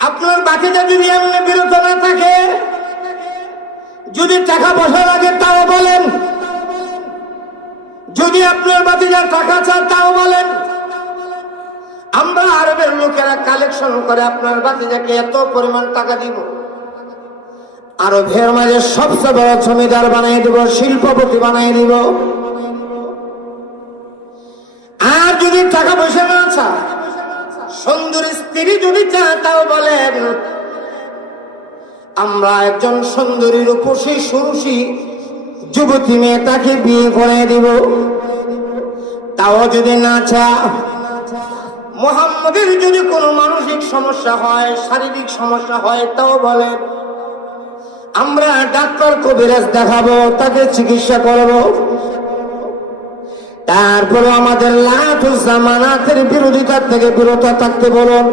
আপনার বাকিটা যদি এমনি বিরত না থাকে, যদি টাকা পয়সা লাগে তাও বলেন, যদি আপনার বাতিজার টাকা চান তাও বলেন। আমরা আরবের লোকেরা কালেকশন করে আপনার বাতিজাকে এত পরিমাণ টাকা দিব, আরবের মাঝে সবচেয়ে বড় জমিদার বানাই দিব, শিল্পপতি বানাই দিব। আর যদি টাকা পয়সা না চায়, সুন্দর স্ত্রী যদি চায় তাও বলেন, আমরা একজন সুন্দরী রূপসী সুরুষী যুবতী মেয়ে তাকে বিয়ে করে দিব। তাও যদি না চায়, মুহাম্মদের যদি কোনো মানসিক সমস্যা হয়, শারীরিক সমস্যা হয়, তাও বলেন, আমরা ডাক্তার কবিরাজ দেখাবো, তাকে চিকিৎসা করব। তারপরে আমাদের লাঠু জামানাতের বিরোধিতার থেকে বিরত থাকতে বলুন।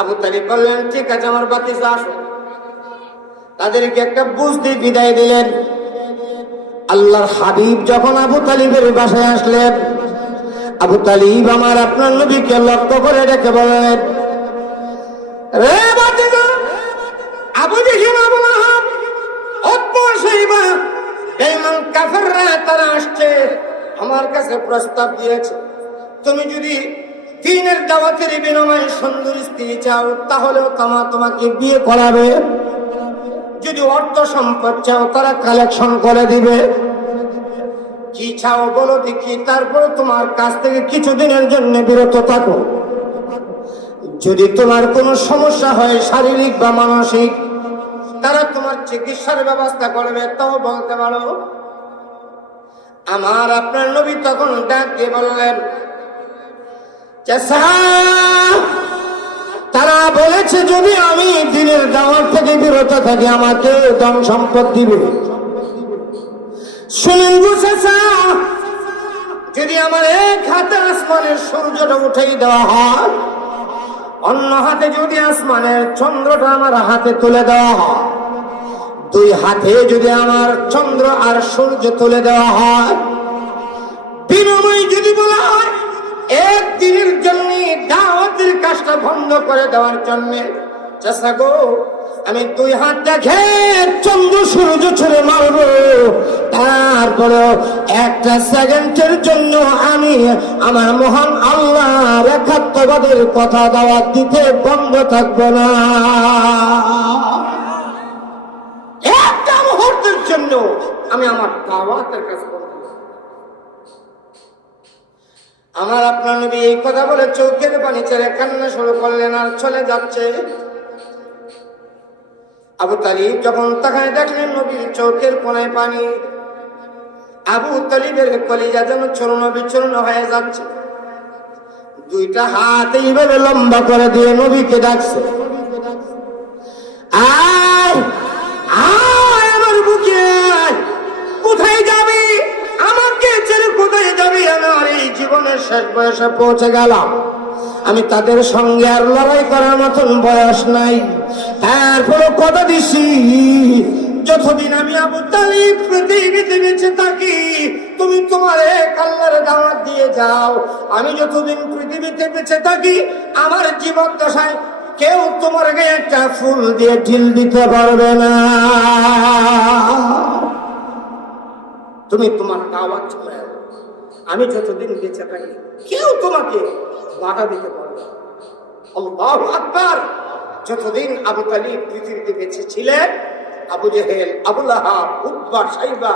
আবু তালিব বললেন, ঠিক আছে, আমার বাতিজা আসো। তাদেরকে একটা বুঝ দিয়ে বিদায় দিলেন। আল্লাহর হাবিব যখন আবু তালিবের বাসায় আসলেন, আবু তালিব আমার আপনার নবীকে লক্ষ্য করে ডেকে বললেন, রে বাতিজা, আবু জেহেল, আবু লাহাব, উতবা, শাইবা, বেঈমান কাফেররা তারা আসছে আমার কাছে প্রস্তাব দিয়েছে, তুমি যদি দ্বীনের দাওয়াতের বিনিময়ে সুন্দর স্ত্রী চাও তাহলেও তোমাকে বিয়ে করাবে, যদি অর্থ সম্পদ চাও তারা কালেকশন করে দিবে, কি চাও বলো দেখি, তারপরে তোমার কাছ থেকে কিছুদিনের জন্য বিরত থাকো, যদি তোমার কোনো সমস্যা হয় শারীরিক বা মানসিক তারা তোমার চিকিৎসার ব্যবস্থা করবে, তাও বলতে পারো। আমার আপনার নবী তখন ডাক দিয়ে বললেন, তারা বলেছে যদি আমি দ্বীনের দাওয়াত থেকে বিরত থাকি আমাকে ধন সম্পদ দিবে। শুনুন গো চাচা, যদি আমার এক হাতে আসমানের সূর্যটা উঠাই দেওয়া হয়, অন্য হাতে যদি আসমানের চন্দ্রটা আমার হাতে তুলে দেওয়া হয়, দুই হাতে যদি আমার চন্দ্র আর সূর্য তুলে দেওয়া হয়, বিনিময় যদি বলা হয় একদিনের জন্য দাওয়াতের কাজটা বন্ধ করে দেওয়ার জন্য, চাচা গো আমি দুই হাত দেখে চন্দ্র সূর্য ছুড়ে মারব, তারপরে একটা সেকেন্ডের জন্য আমি আমার মহান আল্লাহর একাত্মবাদের কথা দাওয়াত দিতে বন্ধ থাকবো না, একটা মুহূর্তের জন্য আমি আমার দাওয়াতের কাজ করব। আমার আপনার নবী এই কথা বলে চোখের পানি ছেড়ে কান্না শুরু করলেন আর চলে যাচ্ছে। আবু তালিব যখন তাকায় দেখলেন নবীর চোখের কোণায় পানি, আবু তালিবের কলিজা যেন চূর্ণ বিচূর্ণ হয়ে যাচ্ছে, দুইটা হাত এইভাবে লম্বা করে দিয়ে নবীকে ডাকছে, আয় আয় আমার বুকে আয়, কোথায় যাবি, আমাকে ছেড়ে কোথায় যাবি, আমার এই জীবনের শেষ বয়সে পৌঁছে গেলাম, আমি তাদের সঙ্গে আর লড়াই করার মতন বয়স নাই, তারপরে কথা দিছি যতদিন আমি আবু তালিব পৃথিবীতে বেঁচে থাকি তুমি তোমার এক আল্লাহর দাওয়াত দিয়ে যাও, আমি যতদিন পৃথিবীতে বেঁচে থাকি আমার জীবন দশায় কেউ তোমার গায়ে একটা ফুল দিয়ে ঢিল দিতে পারবে না, তুমি তোমার দাওয়াত চালাও, আমি যতদিন বেঁচে থাকি কেউ তোমাকে বাধা দিতে পারবে না। আল্লাহু আকবার। যতদিন আবু তালিব পৃথিবীতে বেঁচে ছিলেন, আবু জেহেল, আবু লাহাব, উতবা, শাইবা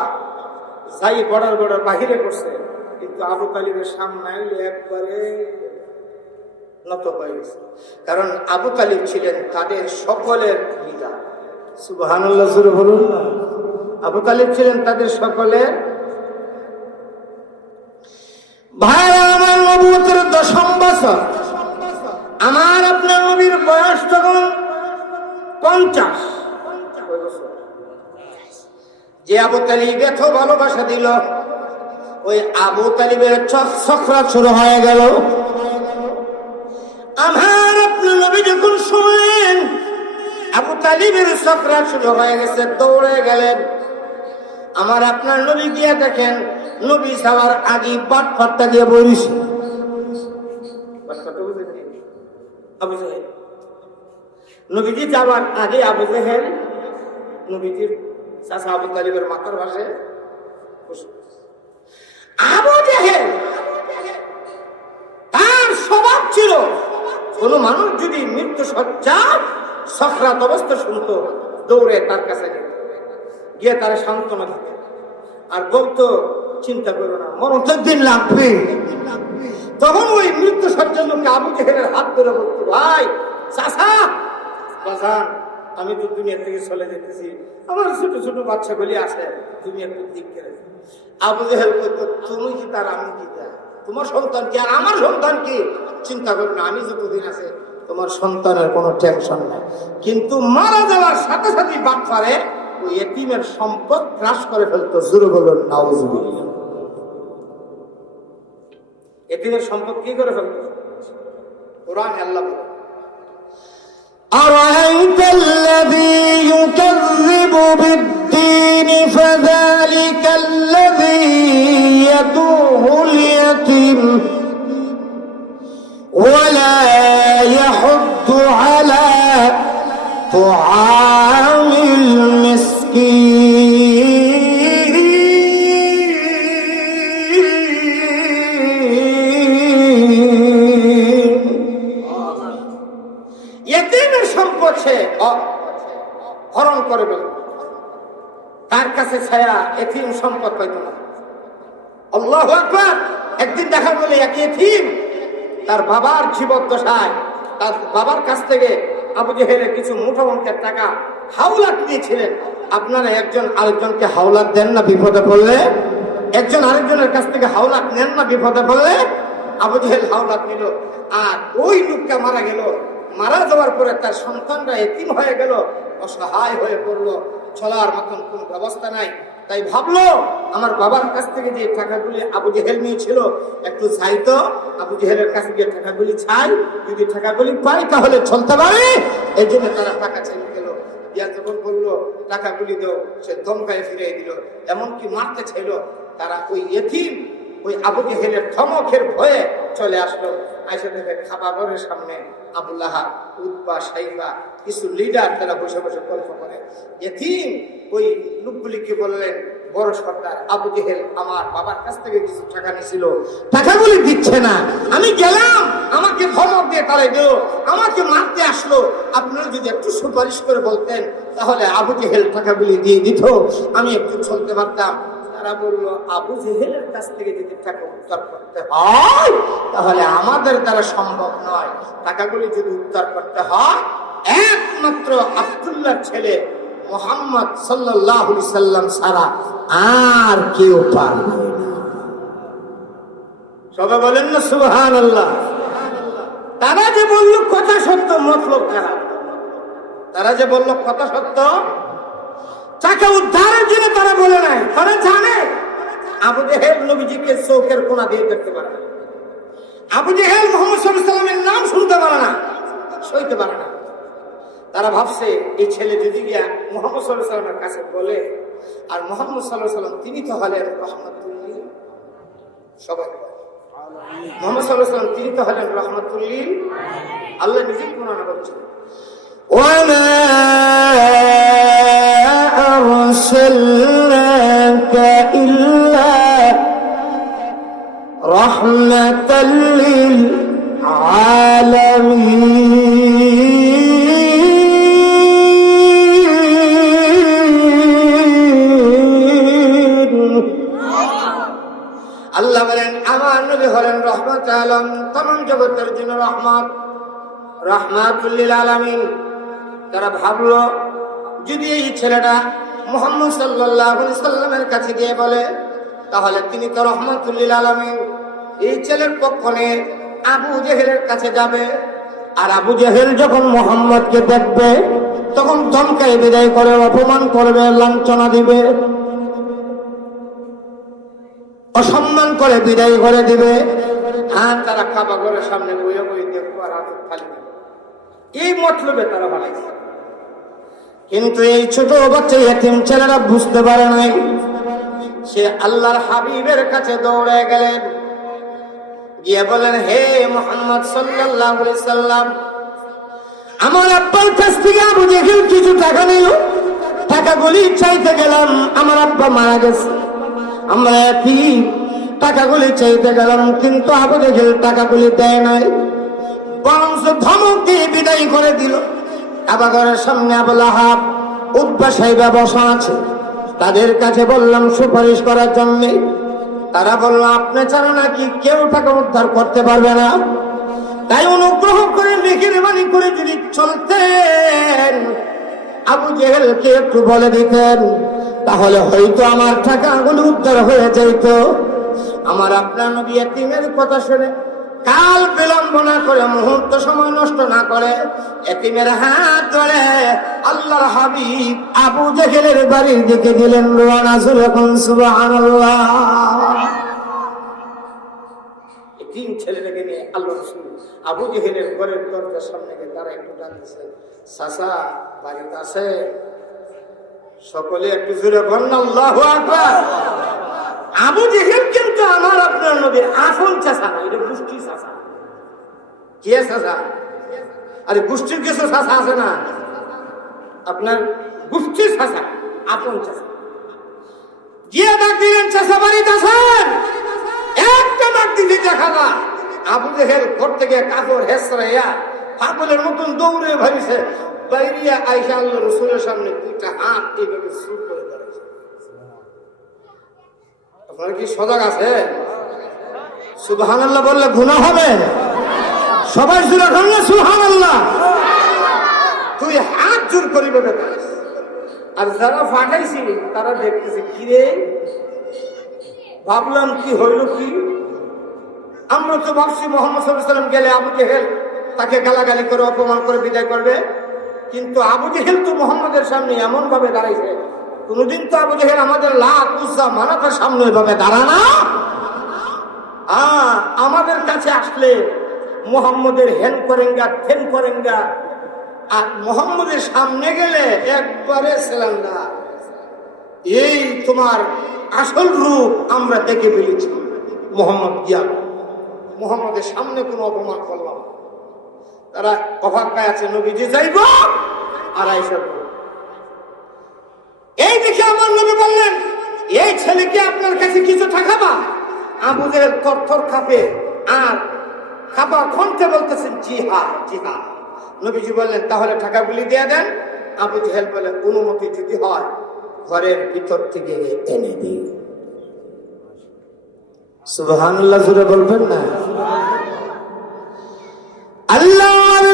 যাই বর্ডার বর্ডার বাহিরে করছে, কিন্তু আবু তালিবের সামনে একবারে নত হয়ে গেছে, কারণ আবু তালিব ছিলেন তাদের সকলের পিতা। সুবহানাল্লাহ জোরে বলুন না। আবু তালিব ছিলেন তাদের সকলের ভাই। আমার নবুয়তের 10ম বছর, আমার আপনার নবীর বয়স তখন 50। যে আবু তালিব এত ভালোবাসা দিল, ওই আবু তালিবের চক্রা শুরু হয়ে গেল। আমার আপনার নবী যখন শুনলেন আবু তালিবের চক্রা শুরু হয়ে গেছে, দৌড়ে গেলেন। আমার আপনার নবী গিয়ে দেখেন নবী যাওয়ার আগে বাট ফাট্টা দিয়ে বলিস, নবীজি যাওয়ার আগে আবু জেহেল নবীজির চাচা আবু তালিবের মাথার পাশে আবু জেহেল তার স্বভাব ছিল, কোন মানুষ যদি মৃত্যু সজ্জার সক্রাত অবস্থা শুনতো দৌড়ে তার কাছে গিয়ে তার সান্ত্বনা দিত আর বলতো, চিন্তা করো না, মরণ তো দিন লাগবে। তখন ওই মৃত্যু সজ্জার লোককে আবু জেহেলের হাত ধরে বলতো, ভাই চাচা বাজান, আমি তো দুনিয়া থেকে চলে যেতেছি, আমার ছোট ছোট বাচ্চাগুলি আছে, তুমি একটু দিক করে। আবু জেহেল বলতো, তুমি কি তার আমি কি তার, তোমার সন্তান কি আর আমার সন্তান কি, চিন্তা করো না, আমি যতদিন আছে তোমার সন্তানের কোনো টেনশন নাই। কিন্তু মারা যাওয়ার সাথে সাথে বাটপারে ওই এতিমের সম্পদ গ্রাস করে ফেলতো। জোরে বলুন নাউজুবিল্লাহ। এতিমের সম্পদ কি করে ফেলতো? কোরআন আল্লাহ বলে, أرأيت الذي يكذب بالدين فذلك الذي يدعو اليتيم ولا يحض على খরণ করে ফেলত। তার কাছে ছায়া এতিম সম্পদ পাইত না। আল্লাহু আকবার। একদিন দেখা গেল এক এতিম তার বাবার জীবদ্দশায় তার বাবার কাছ থেকে আবু জেহেলের কিছু মুঠো অঙ্কের টাকা হাওলাত নিয়েছিলেন। আপনারা একজন আরেকজনকে হাওলাত দেন না বিপদে পড়লে? একজন আরেকজনের কাছ থেকে হাওলাত নেন না বিপদে পড়লে? আবু জেহেল হাওলাত নিল, আর ওই লোকটা মারা গেল। মারা যাওয়ার পরে তার সন্তানরা এতিম হয়ে গেল, অসহায় হয়ে পড়লো, চলার মতন কোন ব্যবস্থা নাই। তাই ভাবলো আমার বাবার কাছ থেকে যে টাকাগুলি আবু জেহেল নিয়েছিল একটু চাইতো, আবু জেহেলের কাছে গিয়ে টাকাগুলি চাই, যদি টাকাগুলি পাই তাহলে চলতে পারে। এই জন্য তারা টাকা চাইতে গেল। ইয়া যখন বললো টাকাগুলি দাও, সে দমকায় ফিরিয়ে দিল, এমনকি মারতে চাইল। তারা ওই এতিম ওই আবু জেহেলের ধমকের ভয়ে চলে আসলো। আইসা দেখে খাবারের সামনে আবুল আহাব, উতবা, সাইবা কিছু লিডার তারা বসে বসে গল্প করে। এতিম ওই লোকগুলিকে বললেন, বড় সর্দার আবু জেহেল আমার বাবার কাছ থেকে কিছু টাকা নিয়েছিল, টাকাগুলি দিচ্ছে না, আমি গেলাম, আমাকে ধমক দিয়ে তাড়াই দিল, আমাকে মারতে আসলো। আপনারা যদি একটু সুপারিশ করে বলতেন তাহলে আবু জেহেল টাকাগুলি দিয়ে দিত, আমি একটু চলতে পারতাম। তারা বললো, আবু জেহেলের কাছ থেকে যদি টাকা উদ্ধার করতে হয় তাহলে আমাদের দ্বারা সম্ভব নয়। টাকাগুলি যদি উদ্ধার করতে হয় একমাত্র আব্দুল্লাহর ছেলে মুহাম্মদ সাল্লাল্লাহু আলাইহি সাল্লাম ছাড়া আর কেউ পারবে না। সবাই বলেন না সুবহানাল্লাহ। তারা যে বলল কথা সত্য, মতলব খারাপ। তারা যে বলল কথা সত্য, টাকা উদ্ধারের জন্য তারা বলে নাই। তারা জানে আবু জেহেল নবীজিকে চোখের কোনা দিয়ে দেখতে পারে না। আবু জেহেল মুহাম্মদ সাল্লাল্লাহু আলাইহি সাল্লামের নাম শুনতে পারে না, সইতে পারে না। তারা ভাবছে এই ছেলে যদি গিয়া মুহাম্মদ সাল্লাল্লাহু আলাইহি সাল্লামের কাছে বলে, আর মুহাম্মদ সাল্লাল্লাহু আলাইহি সাল্লাম তিনি তো হলেন রাহমাতুল লিল, সবাই মুহাম্মদ সাল্লাল্লাহু আলাইহি সাল্লাম তিনি তো হলেন রাহমাতুল লিল। আল্লাহ নিজেই কোরআনে বলছেন, ওয়ামা আরসালনাকা ইল্লা রাহমাতাল লিল আলামিন। আল্লাহ বলেন আমার নবী হলেন রহমত আলম, তমাম জগতের জন্য রহমত, রাহমাতুল লিল আলামিন। তারা ভাবলো যদি এই ছেলেটা মুহাম্মদ সাল্লাল্লাহু আলাইহি সাল্লামের কাছে গিয়ে বলে তাহলে তিনি তো রাহমাতুল লিল আলামিন। এই ছেলের পক্ষে আবু জেহেলের কাছে যাবে, আর আবু জেহেল যখন মুহাম্মদকে দেখবে তখন ধমকায় বিদায় করে, অপমান করবে, লাঞ্ছনা দিবে, অসম্মান করে বিদায় করে দিবে। আর তারা কাবা ঘরের সামনে বইয়ে বইয়ে দেখবো আর হাত খালি দেবে, এই মতলবে তারা বানাইছে। কিন্তু এই ছোট বাচ্চা এতিম ছেলেরা বুঝতে পারে নাই। সে আল্লাহর হাবিবের কাছে দৌড়ে গেলেন, গিয়ে বলেন, হে মুহাম্মদ সাল্লাল্লাহু আলাইহি সাল্লাম, আমার আব্বার কাছ থেকে আবু জেহেল কিছু টাকা নিল, টাকাগুলি চাইতে গেলাম, আমার আব্বা মারা গেছে, আমরা এতিম, টাকাগুলি চাইতে গেলাম কিন্তু আবু জেহেল টাকাগুলি দেয় নাই, বরং ধমক দিয়ে বিদায় করে দিল। কাবা ঘরের সামনে আবুল আহাব, উতবা, সাইবা বসা আছে, তাদের কাছে বললাম সুপারিশ করার জন্য। তারা বলল, আপনি ছাড়া নাকি কেউ টাকা উদ্ধার করতে পারবে না, তাই অনুগ্রহ করে মেহেরবানি করে যদি চলতেন আবু জেহেলকে একটু বলে দিতেন তাহলে হয়তো আমার টাকাগুলো উদ্ধার হয়ে যেত। আমার আপনার নবী এতিমের কথা শুনে কাল বিলম্ব না করে, মুহূর্ত সময় নষ্ট না করে এতিমের হাত ধরে আল্লাহর হাবিব আবু জেহেলের বাড়ির দিকে দিলেন রওনা। সুবহানাল্লাহ। এতিম ছেলেটাকে নিয়ে আল্লাহ রাসূল আবু জেহেলের ঘরের দরজার সামনে গিয়ে তারা একটু ডাকতেছে, চাচা বাড়িতে আছে? সকলে একটু জোরে বলেন আল্লাহু আকবার। আবু জেহেল কিন্তু আমার আপনার নবীর আসল চাচা না, এটা গোষ্ঠীর চাচা। কে চাচা? আরে গোষ্ঠীর কিছু চাচা আছে না, আপনার গোষ্ঠীর চাচা, আপন চাচা। গিয়ে ডাক দিলেন, চাচা বাড়িতে আছেন? একটা ডাক দিতে দেখা না। আবু জেহেল ঘর থেকে কাপড় হেসরাইয়া পাগলের মতন দৌড়ে ভাবিছে, বাইরিয়া আয়েশা আল্লাহ রাসূলের সামনে দুইটা হাত এইভাবে জোর করে দাঁড়াইছে। আপনারা কি সজাগ আছে? সুবহানাল্লাহ বললে গুনাহ হবে? সবাই জোরে বললে সুবহানাল্লাহ। তুই হাত জোর করে বেঁধে দাঁড়াইছিস, আর যারা ফাটাইছি তারা দেখতেছে কি রে, ভাবলাম কি হইল কি। আমরা তো ভাবছি মুহাম্মদ সাল্লাল্লাহু আলাইহি ওয়াসাল্লাম গেলে আবু জেহেল তাকে গালাগালি করে অপমান করে বিদায় করবে, কিন্তু আবু জেহেল তো মুহাম্মদের সামনে এমন ভাবে দাঁড়াইছে, কোনদিন তো আবু জেহেল আমাদের লাত উজ্জা মানাতের সামনে ভাবে দাঁড়ানা। আমাদের কাছে আসলে মুহাম্মদের হেন করেঙ্গা থেন করেঙ্গা, আর মুহাম্মদের সামনে গেলে একবারে সেলান্দা। এই তোমার আসল রূপ আমরা দেখে ফেলেছি। মুহাম্মদ গিয়া মুহাম্মদের সামনে কোনো অপমান করলাম, তারা অবাক্কায় আছে, নবীজি যাইব আর আয়েশা। এই দেখে আমার নবী বললেন, এই ছেলেকে আপনার কাছে কিছু টাকাবা? আবু জেহেল থরথর কাঁপে আর কাঁপা কণ্ঠে বলতেছেন, জি হ্যাঁ জি হ্যাঁ। নবীজি বললেন, তাহলে টাকাগুলি দিয়ে দেন। আবু জেহেল বলে, অনুমতি যদি হয় ঘরের ভিতর থেকে এনে দিই। সুবহানাল্লাহ জোরে বলবেন না? আল্লাহর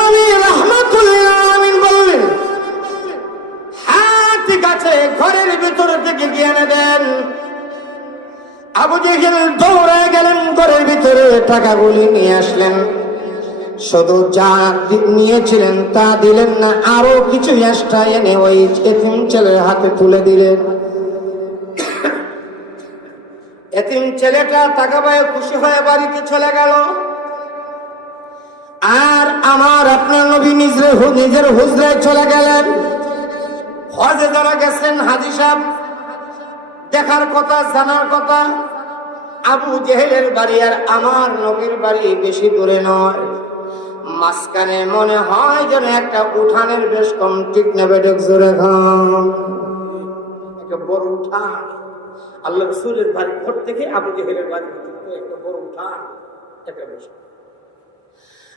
নবী রাহমাতুল্লিল আলামিন বললেন, হ্যাঁ ঠিক আছে, ঘরের ভিতর থেকে গিয়ে এনে দেন। আবু জেহেল দৌড়ে গেলেন ঘরের ভিতরে, টাকাগুলি নিয়ে আসলেন। শুধু যা নিয়েছিলেন তা দিলেন না, আরো কিছু এক্সট্রা এনে ওই এতিম ছেলের হাতে তুলে দিলেন। এতিম ছেলেটা টাকা পায়ে খুশি হয়ে বাড়িতে চলে গেল। আর আমার আপনার নবী নিজের হুজরায় চলে গেলেন। হজে যারা গেছেন হাজী সাহেব দেখার কথা, জানার কথা, আবু জেহেলের বাড়ি আর আমার নবীর বাড়ি বেশি দূরে নয়, মাঝখানে মনে হয় যেন একটা উঠানের বেশ কম, ঠিক নেবে জোরে খান, একটা বড় উঠান। আল্লাহ রাসূলের বাড়ি ঘর থেকে আবু জেহেলের বাড়ি একটা বড় উঠান, একটা বেশ।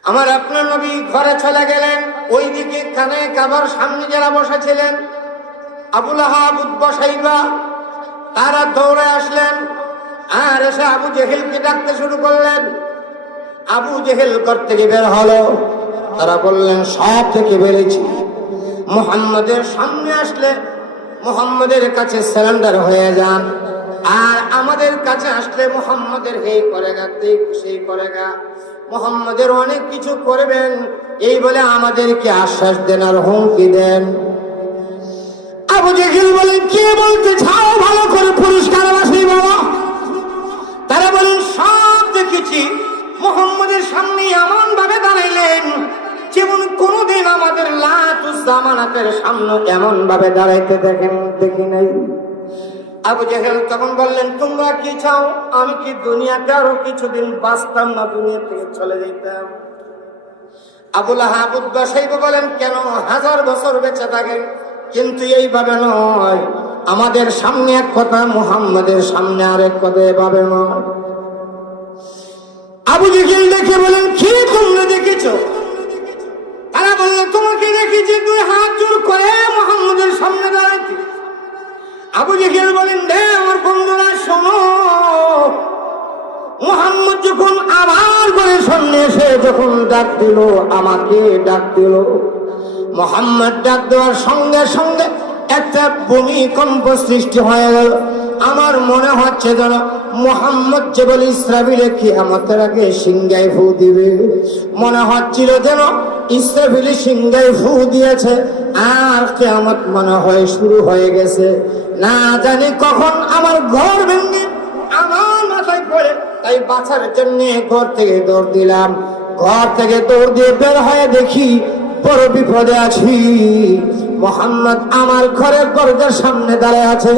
আমার আপনার নবী ঘরে চলে গেলেন। ওইদিকে কানায় কাবার সামনে যারা বসেছিলেন, আবু লাহাব, উতবা, শাইবা, তারা দৌড়ে আসলেন আর এসে আবু জেহেলকে ডাকতে শুরু করলেন। আবু জেহেল ঘর থেকে বের হলো। তারা বললেন, সব থেকে বেরিয়েছি, মুহাম্মদের সামনে আসলে মুহাম্মদের কাছে সারেন্ডার হয়ে যান, আর আমাদের কাছে আসলে মুহাম্মদের হে করেগা সেই করেগা, মুহাম্মদের অনেক কিছু করবেন, এই বলে আমাদেরকে আশ্বাস দেন আর হুমকি দেন। আবু জেহেল বলেন, কে বলতে চাও, ভালো করে পরিষ্কার বাসি বাবা। তারা বলেন, সব দেখেছি, মুহাম্মদের সামনে এমন ভাবে দাঁড়াইলেন যেমন কোনদিন আমাদের লাত জামানাতের সামনে এমন ভাবে দাঁড়াইতে দেখি নাই। আবু জেহেল তখন বললেন, তোমরা কি চাও, আমি কি দুনিয়াতে আরো কিছুদিন বাঁচতাম না, দুনিয়া থেকে চলে যেতাম? আবু লাহাব, উতবা, শাইবা বলেন, কেন 1000 বছর বেঁচে থাকেন, কিন্তু এইভাবে নয়, আমাদের সামনে এক কথা, মুহাম্মাদের সামনে আরেক কথা, এভাবে নয়। আবু জেহেল দেখে বলেন, কি তোমরা দেখেছো? তারা বলল, তোমাকে দেখেছি তুই হাত জোর করে মুহাম্মাদের সামনে দাঁড়াইতে। আবু জেহেল বলেন, রে আমার বন্ধুরা শোনো, মুহাম্মদ যখন আবার করে সামনে এসে যখন ডাক দিল, আমাকে ডাক দিল, মুহাম্মদ ডাক দেওয়ার সঙ্গে সঙ্গে একটা ভূমিকম্প সৃষ্টি হয়ে গেল। আমার মনে হচ্ছে যেন মুহাম্মদ যে বলে ইসরাফিলে কিয়ামতের আগে সিংহায় ফু দিবে, মনে হচ্ছিল যেন ইসরাফিলে সিংহায় ফু দিয়েছে আর কিয়ামত মনে হয় শুরু হয়ে গেছে। না জানি কখন আমার ঘর ভেঙে আমার মাথায় পড়ে, তাই বাঁচার জন্য ঘর থেকে দৌড় দিলাম। ঘর থেকে দৌড় দিয়ে বের হয়ে দেখি বড় বিপদে আছি। মুহাম্মদ আমার ঘরের দরজার সামনে দাঁড়িয়ে আছে,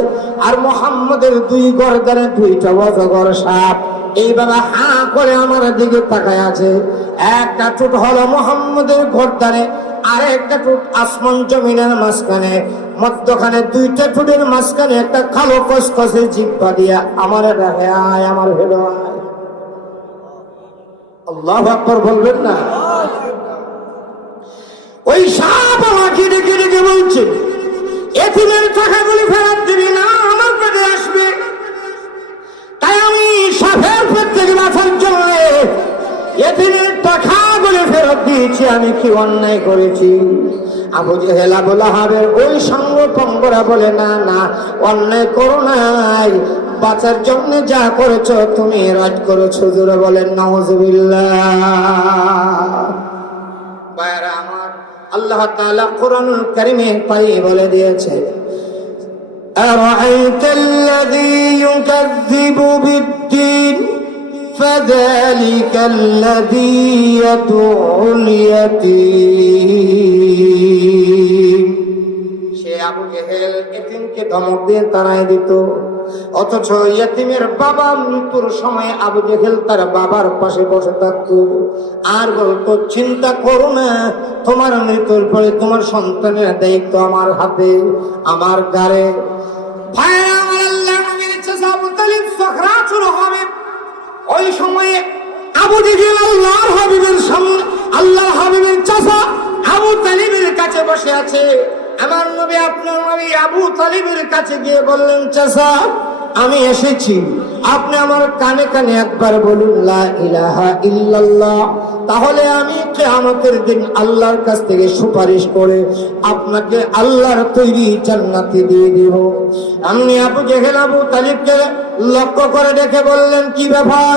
আর মুহাম্মদের 2 গর্দানে 2টা অজগর সাপ এইভাবে হা করে আমার দিকে তাকায় আছে। একটা টুট হলো মুহাম্মদের গর্দানে, আর একটা টুট আসমান জমিনের মাঝখানে, মধ্যখানে 2টা টুটের মাঝখানে একটা কালো কসকসে জিহ্বা দিয়া আমার দেখে আয়, আমার ভেলো আয়। আল্লাহু আকবার বলবেন না? ওই সাপ আমাকে ডেকে ডেকে বলছে, এতিমের টাকাগুলি ফেরত দিবি না, আমার পেটে আসবে। তাই আমি সাপের পেট থেকে বাঁচার জন্য এতিমের টাকাগুলি ফেরত দিয়েছি। আমি কি অন্যায় করেছি? আবু জেহেল আবু লাহাবের ওই সঙ্গ পঙ্গরা বলে, না না, অন্যায় করো নাই, বাঁচার জন্য যা করেছো তুমি রাজ করেছো। জোরে বলেন নাউযুবিল্লাহ। ভাইরা আমার, আল্লাহ তাআলা কোরআনুল কারীমে তাই বলে দিয়েছে, আরাআইতাল্লাযী ইউকাযযিবু বিদ্দীন ফাযালিকাল্লাযী ইয়াদউল ইয়াতীম। সে আবু জেহেল এতিমকে ধমক দিয়ে তাড়ায় দিত, অথচ ইয়েতিমের বাবা মৃত্যুর সময় আবু জেহেল তার বাবার পাশে বসে থাকতো আর বলতো, চিন্তা করো না, তোমার মৃত্যুর পরে তোমার সন্তানের দায়িত্ব আমার হাতে, আমার ঘাড়ে। ভাইরা আমার, আল্লাহ নবীর ইচ্ছা আবু তালিব সখরা শুরু হবে। ওই সময়ে আবু জেহেল আল্লাহর হাবিবের সামনে, আল্লাহর হাবিবের চাচা আবু তালিবের কাছে বসে আছে। আমার নবী, আপনার নবী আবু তালিবের কাছে গিয়ে বললেন, চাচা আমি এসেছি, আপনি আমার কানে কানে একবার বলুন লা ইলাহা ইল্লাল্লাহ, তাহলে আমি কিয়ামতের দিন আল্লাহর কাছ থেকে সুপারিশ করে আপনাকে আল্লাহর তৈরি জান্নাতে দিয়ে দিব। আমি আবু জেহেল আবু তালিবকে লক্ষ্য করে ডেকে বললেন, কি ব্যাপার?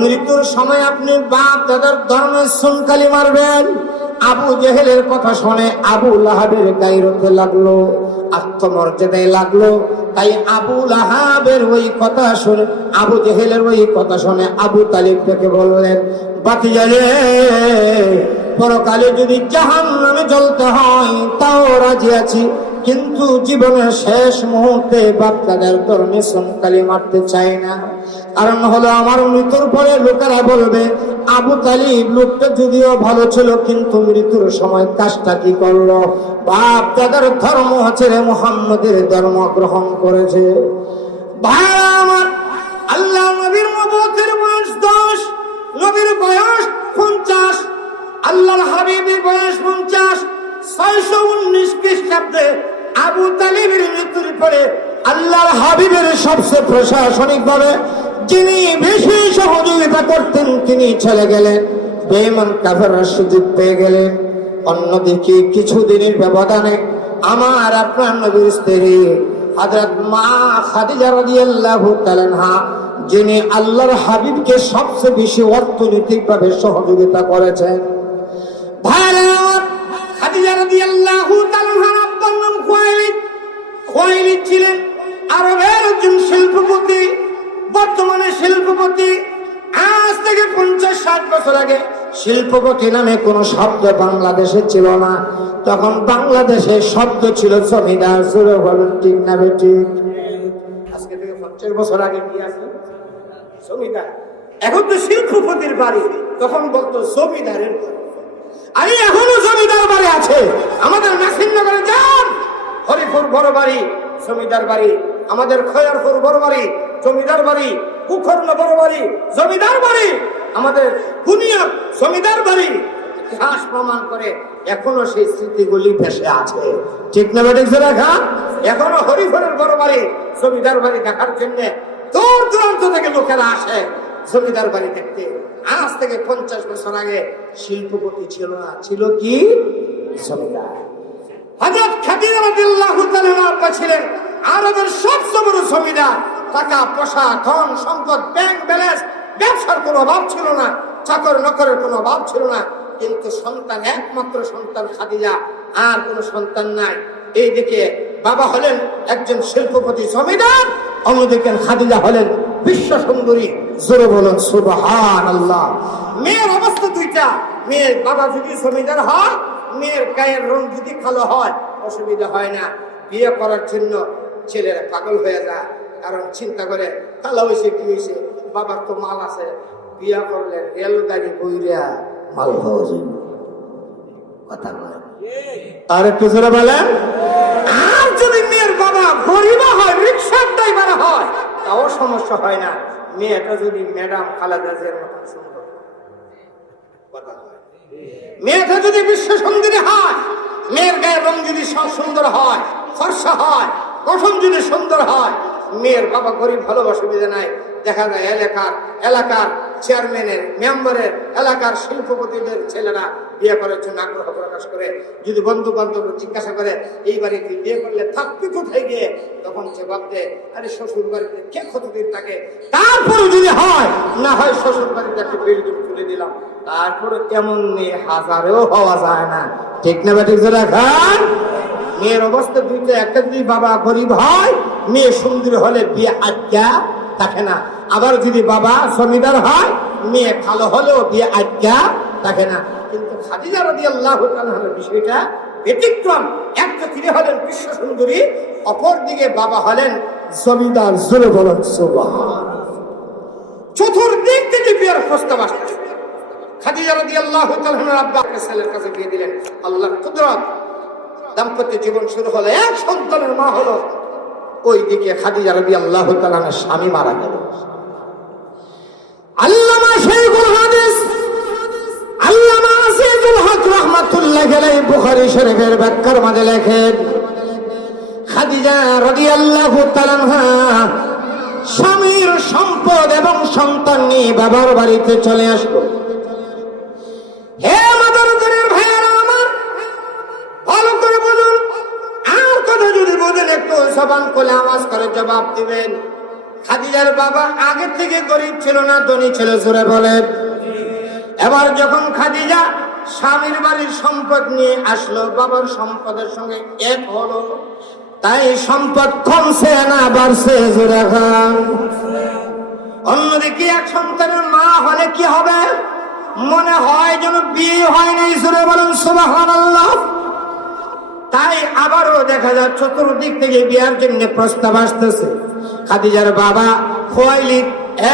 মৃত্যুর সময় আপনি বাপ দাদার ধর্মের সুনকালি মারবেন? আবু জেহেলের কথা শুনে আবু লাহাবের গায়রতে লাগলো, আত্মমর্যাদায় লাগলো। তাই আবু লাহাবের ওই কথা শুনে, আবু জেহেলের ওই কথা শুনে আবু তালিব থেকে বললেন, বাতিজারে, পরকালে যদি জাহান্নামে জ্বলতে হয় তাও রাজি আছি, কিন্তু জীবনের শেষ মুহূর্তে বাচ্চাদের ধর্মে সন্তালি মারতে চাই না। কারণ হলো, আমার মৃত্যুর পরে লোকেরা বলবে, আবু তালিব লোকটা যদিও ভালো ছিল কিন্তু মৃত্যুর সময় কাজটা কি করলো? বাপ দাদার ধর্ম ছেড়ে মুহাম্মদের ধর্ম গ্রহণ করেছে। ভাইরা আমার, আল্লাহ নবীর নবুয়তের বয়স 10, নবীর বয়স 50, আল্লাহর হাবিবের বয়স 50। 619 খ্রিস্টাব্দে আবু তালিবের মৃত্যুর পরে আল্লাহর হাবিবের সবচেয়ে প্রশাসনিক ভাবে যিনি বেশি সহযোগিতা করতেন তিনি চলে গেলেন, বেঈমান কাফেররা সুযোগ পেয়ে গেলেন। অন্যদিকে কিছুদিনের ব্যবধানে আমার আপনার নবীর স্ত্রী হযরত মা খাদিজা রাদিয়াল্লাহু তাআলা আনহা, যিনি আল্লাহর হাবিবকে সবচেয়ে বেশি অর্থনৈতিকভাবে সহযোগিতা করেছেন। ভাইরা, খাদিজা রাদিয়াল্লাহু তাআলা আনহার আব্বার নাম খুয়াইলিদ। খুয়াইলিদ ছিলেন আরবের একজন শিল্পপতি। বর্তমানে শিল্পপতি, আজ থেকে 50-60 বছর আগে শিল্পপতি নামে কোনো শব্দ বাংলাদেশে ছিল না। তখন বাংলাদেশের শব্দ ছিল জমিদার। সুরে বলুন ঠিক না বেঠিক? আজকে থেকে 50 বছর আগে কি আছে? জমিদার। এখন তো শিল্পপতির বাড়ি, তখন বলতো জমিদারের বাড়ি। আরে এখনো জমিদার বাড়ি আছে আমাদের নাসিরনগরে। যান, হরিপুর বড় বাড়ি জমিদার বাড়ি, আমাদের খয়ারপুর বড় বাড়ি জমিদার বাড়ি, কুখরনা বড় বাড়ি জমিদার বাড়ি, আমাদের বুনিয়াদ জমিদার বাড়ি। ইতিহাস প্রমাণ করে এখনো সেই স্মৃতিগুলি ভেসে আছে। ঠিক না বেঠিক? দেখা এখনো হরিপুরের বড় বাড়ি জমিদার বাড়ি দেখার জন্য দূর দূরান্ত থেকে লোকেরা আসে জমিদার বাড়ি দেখতে। আজ থেকে 50 বছর আগে শিল্পপতি ছিল না, ছিল কি? জমিদার। হযরত খাদিজা রাদিয়াল্লাহু তাআলা আনহা ছিলেন আরবের সবচেয়ে বড় জমিদার। টাকা পয়সা, ধন সম্পদ, ব্যাংক ব্যালেন্স, ব্যবসার কোনো অভাব ছিল না, চাকর নকরের কোনো অভাব ছিল না। কিন্তু সন্তান, একমাত্র সন্তান খাদিজা, আর কোনো সন্তান নাই। এইদিকে বাবা হলেন একজন শিল্পপতি জমিদার, অন্যদিকে খাদিজা হলেন বিশ্ব সুন্দরী। জোরে বলুন সুবহানাল্লাহ। মেয়ের অবস্থা দুইটা। মেয়ের বাবা যদি জমিদার হয়, মেয়ের গায়ের রং যদি কালো হয় অসুবিধা হয় না। বিয়ে করার জন্য ছেলেরা পাগল হয়ে যায়, কারণ চিন্তা করে কালো হয়েছে কি হয়েছে, বাবার তো মাল আছে, বিয়ে করলে রেলগাড়ি বইরা মাল পাওয়া যাবে। কথা বলেন আর একটু জোরে বলেন। আর যদি মেয়ের বাবা গরিব হয়, রিক্সার ড্রাইভার হয়, তাও সমস্যা হয় না। মেয়েটা যদি ম্যাডাম খালেদা জিয়ার মতন সুন্দর, কথা হয় মেয়েটা যদি বিশ্ব সুন্দরী হয়, মেয়ের গায়ের রং যদি সুন্দর হয়, ফর্সা হয়, গঠন যদি সুন্দর হয়, মেয়ের বাবা গরিব ভালো, অসুবিধা নাই। দেখা যায় এলাকার চেয়ারম্যানের, মেম্বারের, এলাকার শিল্পপতিদের ছেলেরা বিয়ে করার জন্য আগ্রহ প্রকাশ করে। যদি বন্ধু বান্ধব জিজ্ঞাসা করে এই বাড়িতে বিয়ে করলে থাকবি কোথায় গিয়ে, তখন জবাব দেয়, আরে শ্বশুর বাড়িতে কে কতদিন থাকে। তারপরে যদি হয়, না হয় শ্বশুর বাড়িতে একটা বিল্ডিং তুলে দিলাম। তারপরে কেমন মেয়ে হাজারেও হওয়া যায় না, ঠিক না ঠিক খান? মেয়ের অবস্থা দুইটা, একটা যদি বাবা গরিব হয়, মেয়ে সুন্দর হলে বিয়ে আটকা থাকে না। আবার যদি বাবা জমিদার হয়, মেয়ে ভালো হলেও বিয়ে আটকা থাকে না। কিন্তু খাদিজা রাদিয়াল্লাহু তাআলার বিষয়টা ব্যতিক্রম। একটা তিনি হলেন বিশ্ব সুন্দরী, অপর দিকে বাবা হলেন জমিদার। জোরে বলেন সুবহানাল্লাহ। চতুর্দিক থেকে বিয়ের প্রস্তাব আসছে। খাদিজা রাদিয়াল্লাহু তাআলার আব্বা ছেলের কাছে বিয়ে দিলেন। আল্লাহর কুদরত, দাম্পত্য জীবন শুরু হলো, এক সন্তানের মা হলো। ওইদিকে খাদিজা রাদিয়াল্লাহু তাআলার স্বামী মারা গেল। আল্লামা শাইখুল হাদিস আল্লামা আসিফুল হক রাহমাতুল্লাহি আলাইহি বুখারী শরীফের ব্যাখ্যার মাঝে লেখেন, খাদিজা রাদিয়াল্লাহু তাআলা স্বামীর সম্পদ এবং সন্তান নিয়ে বাবার বাড়িতে চলে আসলো। হে মাদার দরের ভাইয়েরা আমার, ভালো করে বলুন, আর কথা যদি বলেন একটু জবান খুলে আওয়াজ করে জবাব দিবেন। খাদিজার বাবা আগে থেকে গরিব ছিল না, ধনী ছিল? জোরে বলেন। এবার যখন খাদিজা স্বামীর বাড়ির সম্পদ নিয়ে আসলো, বাবার সম্পদের সঙ্গে এক হলো, তাই সম্পদ কমছে না বাড়ছে? জোরে খান। অন্যদিকে এক সন্তানের মা হলে কি হবে? মনে হয় যেন বিয়ে হয় নাই। জোরে বলেন সুবহানাল্লাহ। তাই আবারও দেখা যায় চতুর্দিক থেকে বিয়ার জন্য প্রস্তাব আসতেছে। খাদিজার বাবা খুয়াইলিদ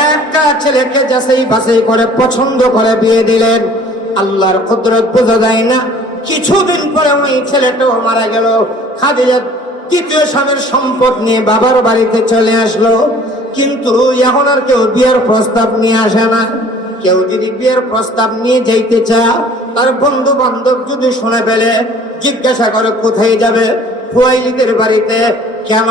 একটা ছেলেকে যাচাই বাছাই করে পছন্দ করে বিয়ে দিলেন। আল্লাহর কুদরত বোঝা যায় না, কিছুদিন পরে ওই ছেলেটাও মারা গেল। খাদিজা দ্বিতীয় স্বামীর সম্পদ নিয়ে বাবার বাড়িতে চলে আসলো। কিন্তু এখন আর কেউ বিয়ের প্রস্তাব নিয়ে আসে না। কেউ যদি বিয়ের প্রস্তাব নিয়ে যাইতে চায়, তার বন্ধু বান্ধব যদি শুনে ফেলে, জিজ্ঞাসা করে কোথায় যাবে? খুয়াইলিদের বাড়িতে। কেন?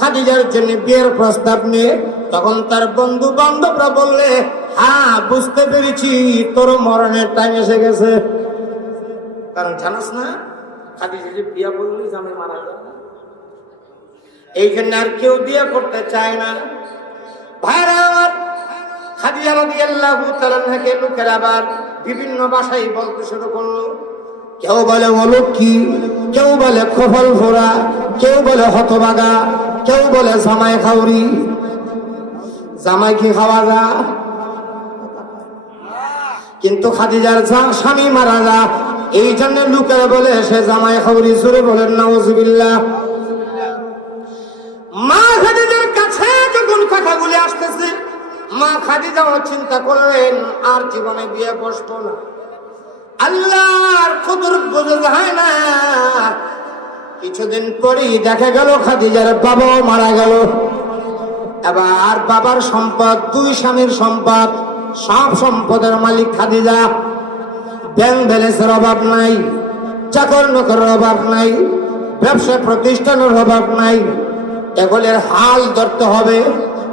খাদিজার জন্য বিয়ের প্রস্তাব নিয়ে। তখন তার বন্ধু বান্ধবরা বললে, হ্যাঁ বুঝতে পেরেছি, তোর মরণের টাইম এসে গেছে। কারণ জানাস না, খাদিজা যে বিয়ে বললি জামে মারা যায়, এই জন্য আর কেউ বিয়ে করতে চায় না। ভাইরা আমার, খাদিজা রাদিয়াল্লাহু তাআলাকে লোকেরা আবার বিভিন্ন ভাষায় বলতে শুরু করলো। কেউ বলে অলক্ষী, কেউ বলে কপাল ফোড়া, কেউ বলে হতভাগা, কেউ বলে জামাই খাউরি। জামাই কি খাওয়া যা? কিন্তু খাদিজার স্বামী মারা যা, এই জন্য লোকেরা বলে সে জামাই খাউরি। জোরে বলেন নাউজুবিল্লাহ। মা খাদিজার কাছে যখন কথাগুলি আসতেছে, মা খাদিজাও চিন্তা করলেন আর জীবনে বিয়ে বসবো না। আল্লাহর কুদরত বোঝা যায় না। কিছুদিন পরেই দেখা গেল খাদিজার বাবাও মারা গেল। এবার বাবার সম্পদ, দুই স্বামীর সম্পদ, সব সম্পদের মালিক খাদিজা। ব্যাংক ব্যালেন্সের অভাব নাই, চাকর নকরের অভাব নাই, ব্যবসা প্রতিষ্ঠানের অভাব নাই। এগুলোর হাল ধরতে হবে।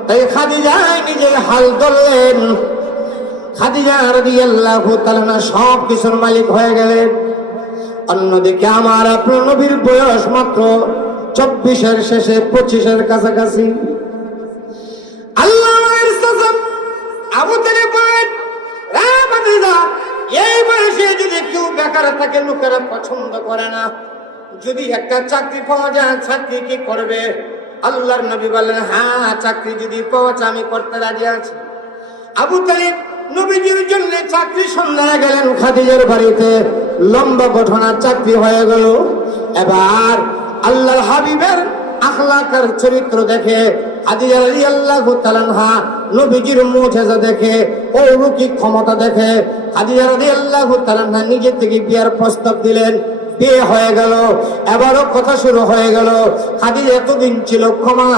তাই খাদিজা নিজের হাল ধরলেন। খাদিজা রাদিয়াল্লাহু তাআলা সব কিছুর মালিক হয়ে গেলেন। অন্যদিকে আমার আপনার নবীর বয়স মাত্র 24-এর শেষে 25-এর কাছাকাছি। আল্লাহর সাজাব আবু তালেব বলেন, রে খাদিজা, এই বয়সে যদি কেউ বেকার থাকে, লোকেরা পছন্দ করে না। যদি একটা চাকরি পাওয়া যায়, চাকরি কি করবে? আল্লাহর নবী বললেন, হ্যাঁ চাকরি যদি পাওয়া যায় আমি করতে রাজি আছি। আবু তালেব নবীজির জন্য চাকরি সন্ধানে গেলেন খাদিজার বাড়িতে। লম্বা ঘটনা, চাকরি হয়ে গেল। এবার আল্লাহর হাবিবের আখলাকের চরিত্র দেখে, খাদিজা রাদিয়াল্লাহু তাআলা নবীজির মুজিজা দেখে, অলৌকিক ক্ষমতা দেখে, খাদিজা রাদিয়াল্লাহু তাআলা নিজে থেকে বিয়ার প্রস্তাব দিলেন। বিয়ে হয়ে গেল, এবারও কথা শুরু হয়ে গেল। খাদিজা এতদিন ছিল ক্ষমা,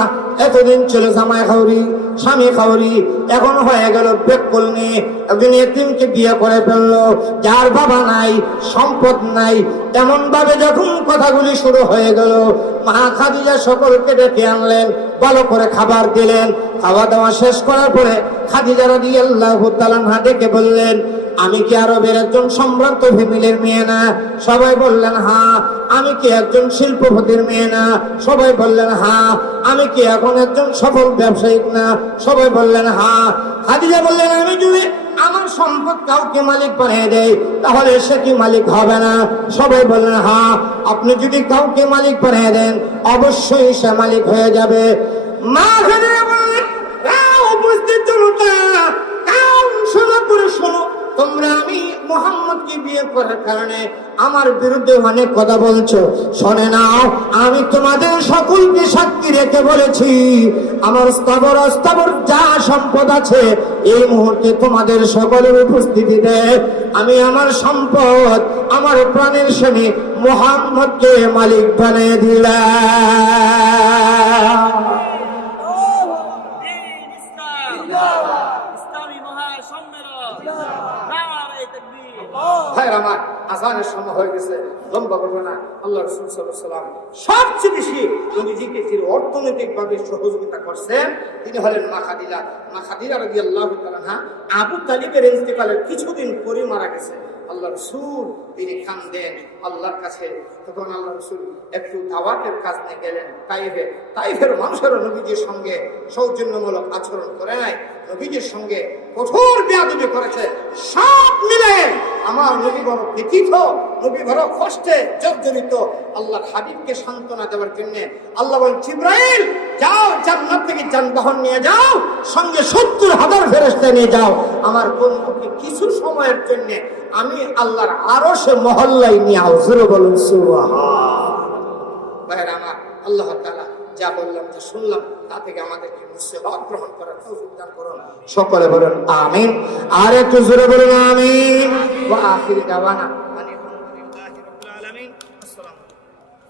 এতদিন ছিল জামাই খাউরি, স্বামী খাউরি, এখন হয়ে গেল বেকুল নিয়ে একজন এতিমকে বিয়ে করে ফেললো, যার বাবা নাই, সম্পদ নাই। এমন ভাবে যখন কথাগুলি শুরু হয়ে গেল, মা খাদিজা সকলকে ডেকে আনলেন, ভালো করে খাবার দিলেন। খাওয়া দাওয়া শেষ করার পরে খাদিজা রাদিয়াল্লাহু তাআলা আনহা ডেকে বললেন, আমি কি আরবের একজন সম্ভ্রান্ত ফ্যামিলির মেয়ে না? সবাই বললেন হ্যাঁ। আমি কি একজন শিল্পপতির মেয়ে না? সবাই বললেন হ্যাঁ। আমি কি এখন একজন সফল ব্যবসায়িক না? সবাই বললেন হ্যাঁ। খাদিজা বললেন, আমি যদি আমার সম্পদ কাউকে মালিক বানিয়ে দেয় তাহলে সে কি মালিক হবে না? সবাই বললেন হ্যাঁ। আপনি যদি কাউকে মালিক বানিয়ে দেন অবশ্যই সে মালিক হয়ে যাবে। মা খাদিজা বললেন, উপস্থিত জনতা, কান শোনো করে শোনো, তোমরা আমি মুহাম্মদকে বিয়ে করার কারণে আমার বিরুদ্ধে অনেক কথা বলছো, শোনে নাও। আমি তোমাদের সকলকে সাক্ষী রেখে বলেছি, আমার স্থাবর যা সম্পদ আছে এই মুহূর্তে তোমাদের সকলের উপস্থিতিতে আমি আমার সম্পদ, আমার প্রাণের স্বামী মুহাম্মদকে মালিক বানিয়ে দিলাম। আমার আজানের সময় হয়ে গেছে, লম্বা ঘটনা। আল্লাহ রাসূল সাল্লাল্লাহু আলাইহি ওয়াসাল্লাম সবচেয়ে বেশি নবীজিকে যিনি অর্থনৈতিকভাবে সহযোগিতা করছেন তিনি হলেন মা খাদিজা। মা খাদিজা রাদিয়াল্লাহু তাআলা আনহা আবু তালিবের ইন্তেকালের কিছুদিন পরে মারা গেছে। আল্লাহ রাসূল তিনি কাঁদেন আল্লাহর কাছে। তখন আল্লাহ রাসূল একটু দাওয়াতের কাজ নিয়ে গেলেন তাইফে। তাইফের মানুষেরা নবীজির সঙ্গে সৌজন্যমূলক আচরণ করে নাই, নবীজির সঙ্গে কঠোর বেয়াদবি করেছে। সব মিলে আমার নবী বড় ব্যথিত, নবী বড় কষ্টে জর্জরিত। আল্লাহর হাবিবকে সান্ত্বনা দেওয়ার জন্য আল্লাহ বলেন, জিবরাইল যাও, জান্নাত থেকে যানবাহন নিয়ে যাও, সঙ্গে 70,000 ফেরেশতা নিয়ে যাও। আমার বন্ধুকে কিছু সময়ের জন্য আমি আল্লাহর আরশে মহল্লায় নিয়ে আউজুর বলুন সুবহানাল্লাহ। ভাইরা আমার, আল্লাহ তাআলা যা বললাম, যা শুনলাম তা থেকে আমাদেরকে মুসিবত গ্রহণ করার তৌফিক দান করুন। সকলে বলুন আমিন। আর একটু জোরে বলুন আমিন। ওয়া আখির দাওয়ানা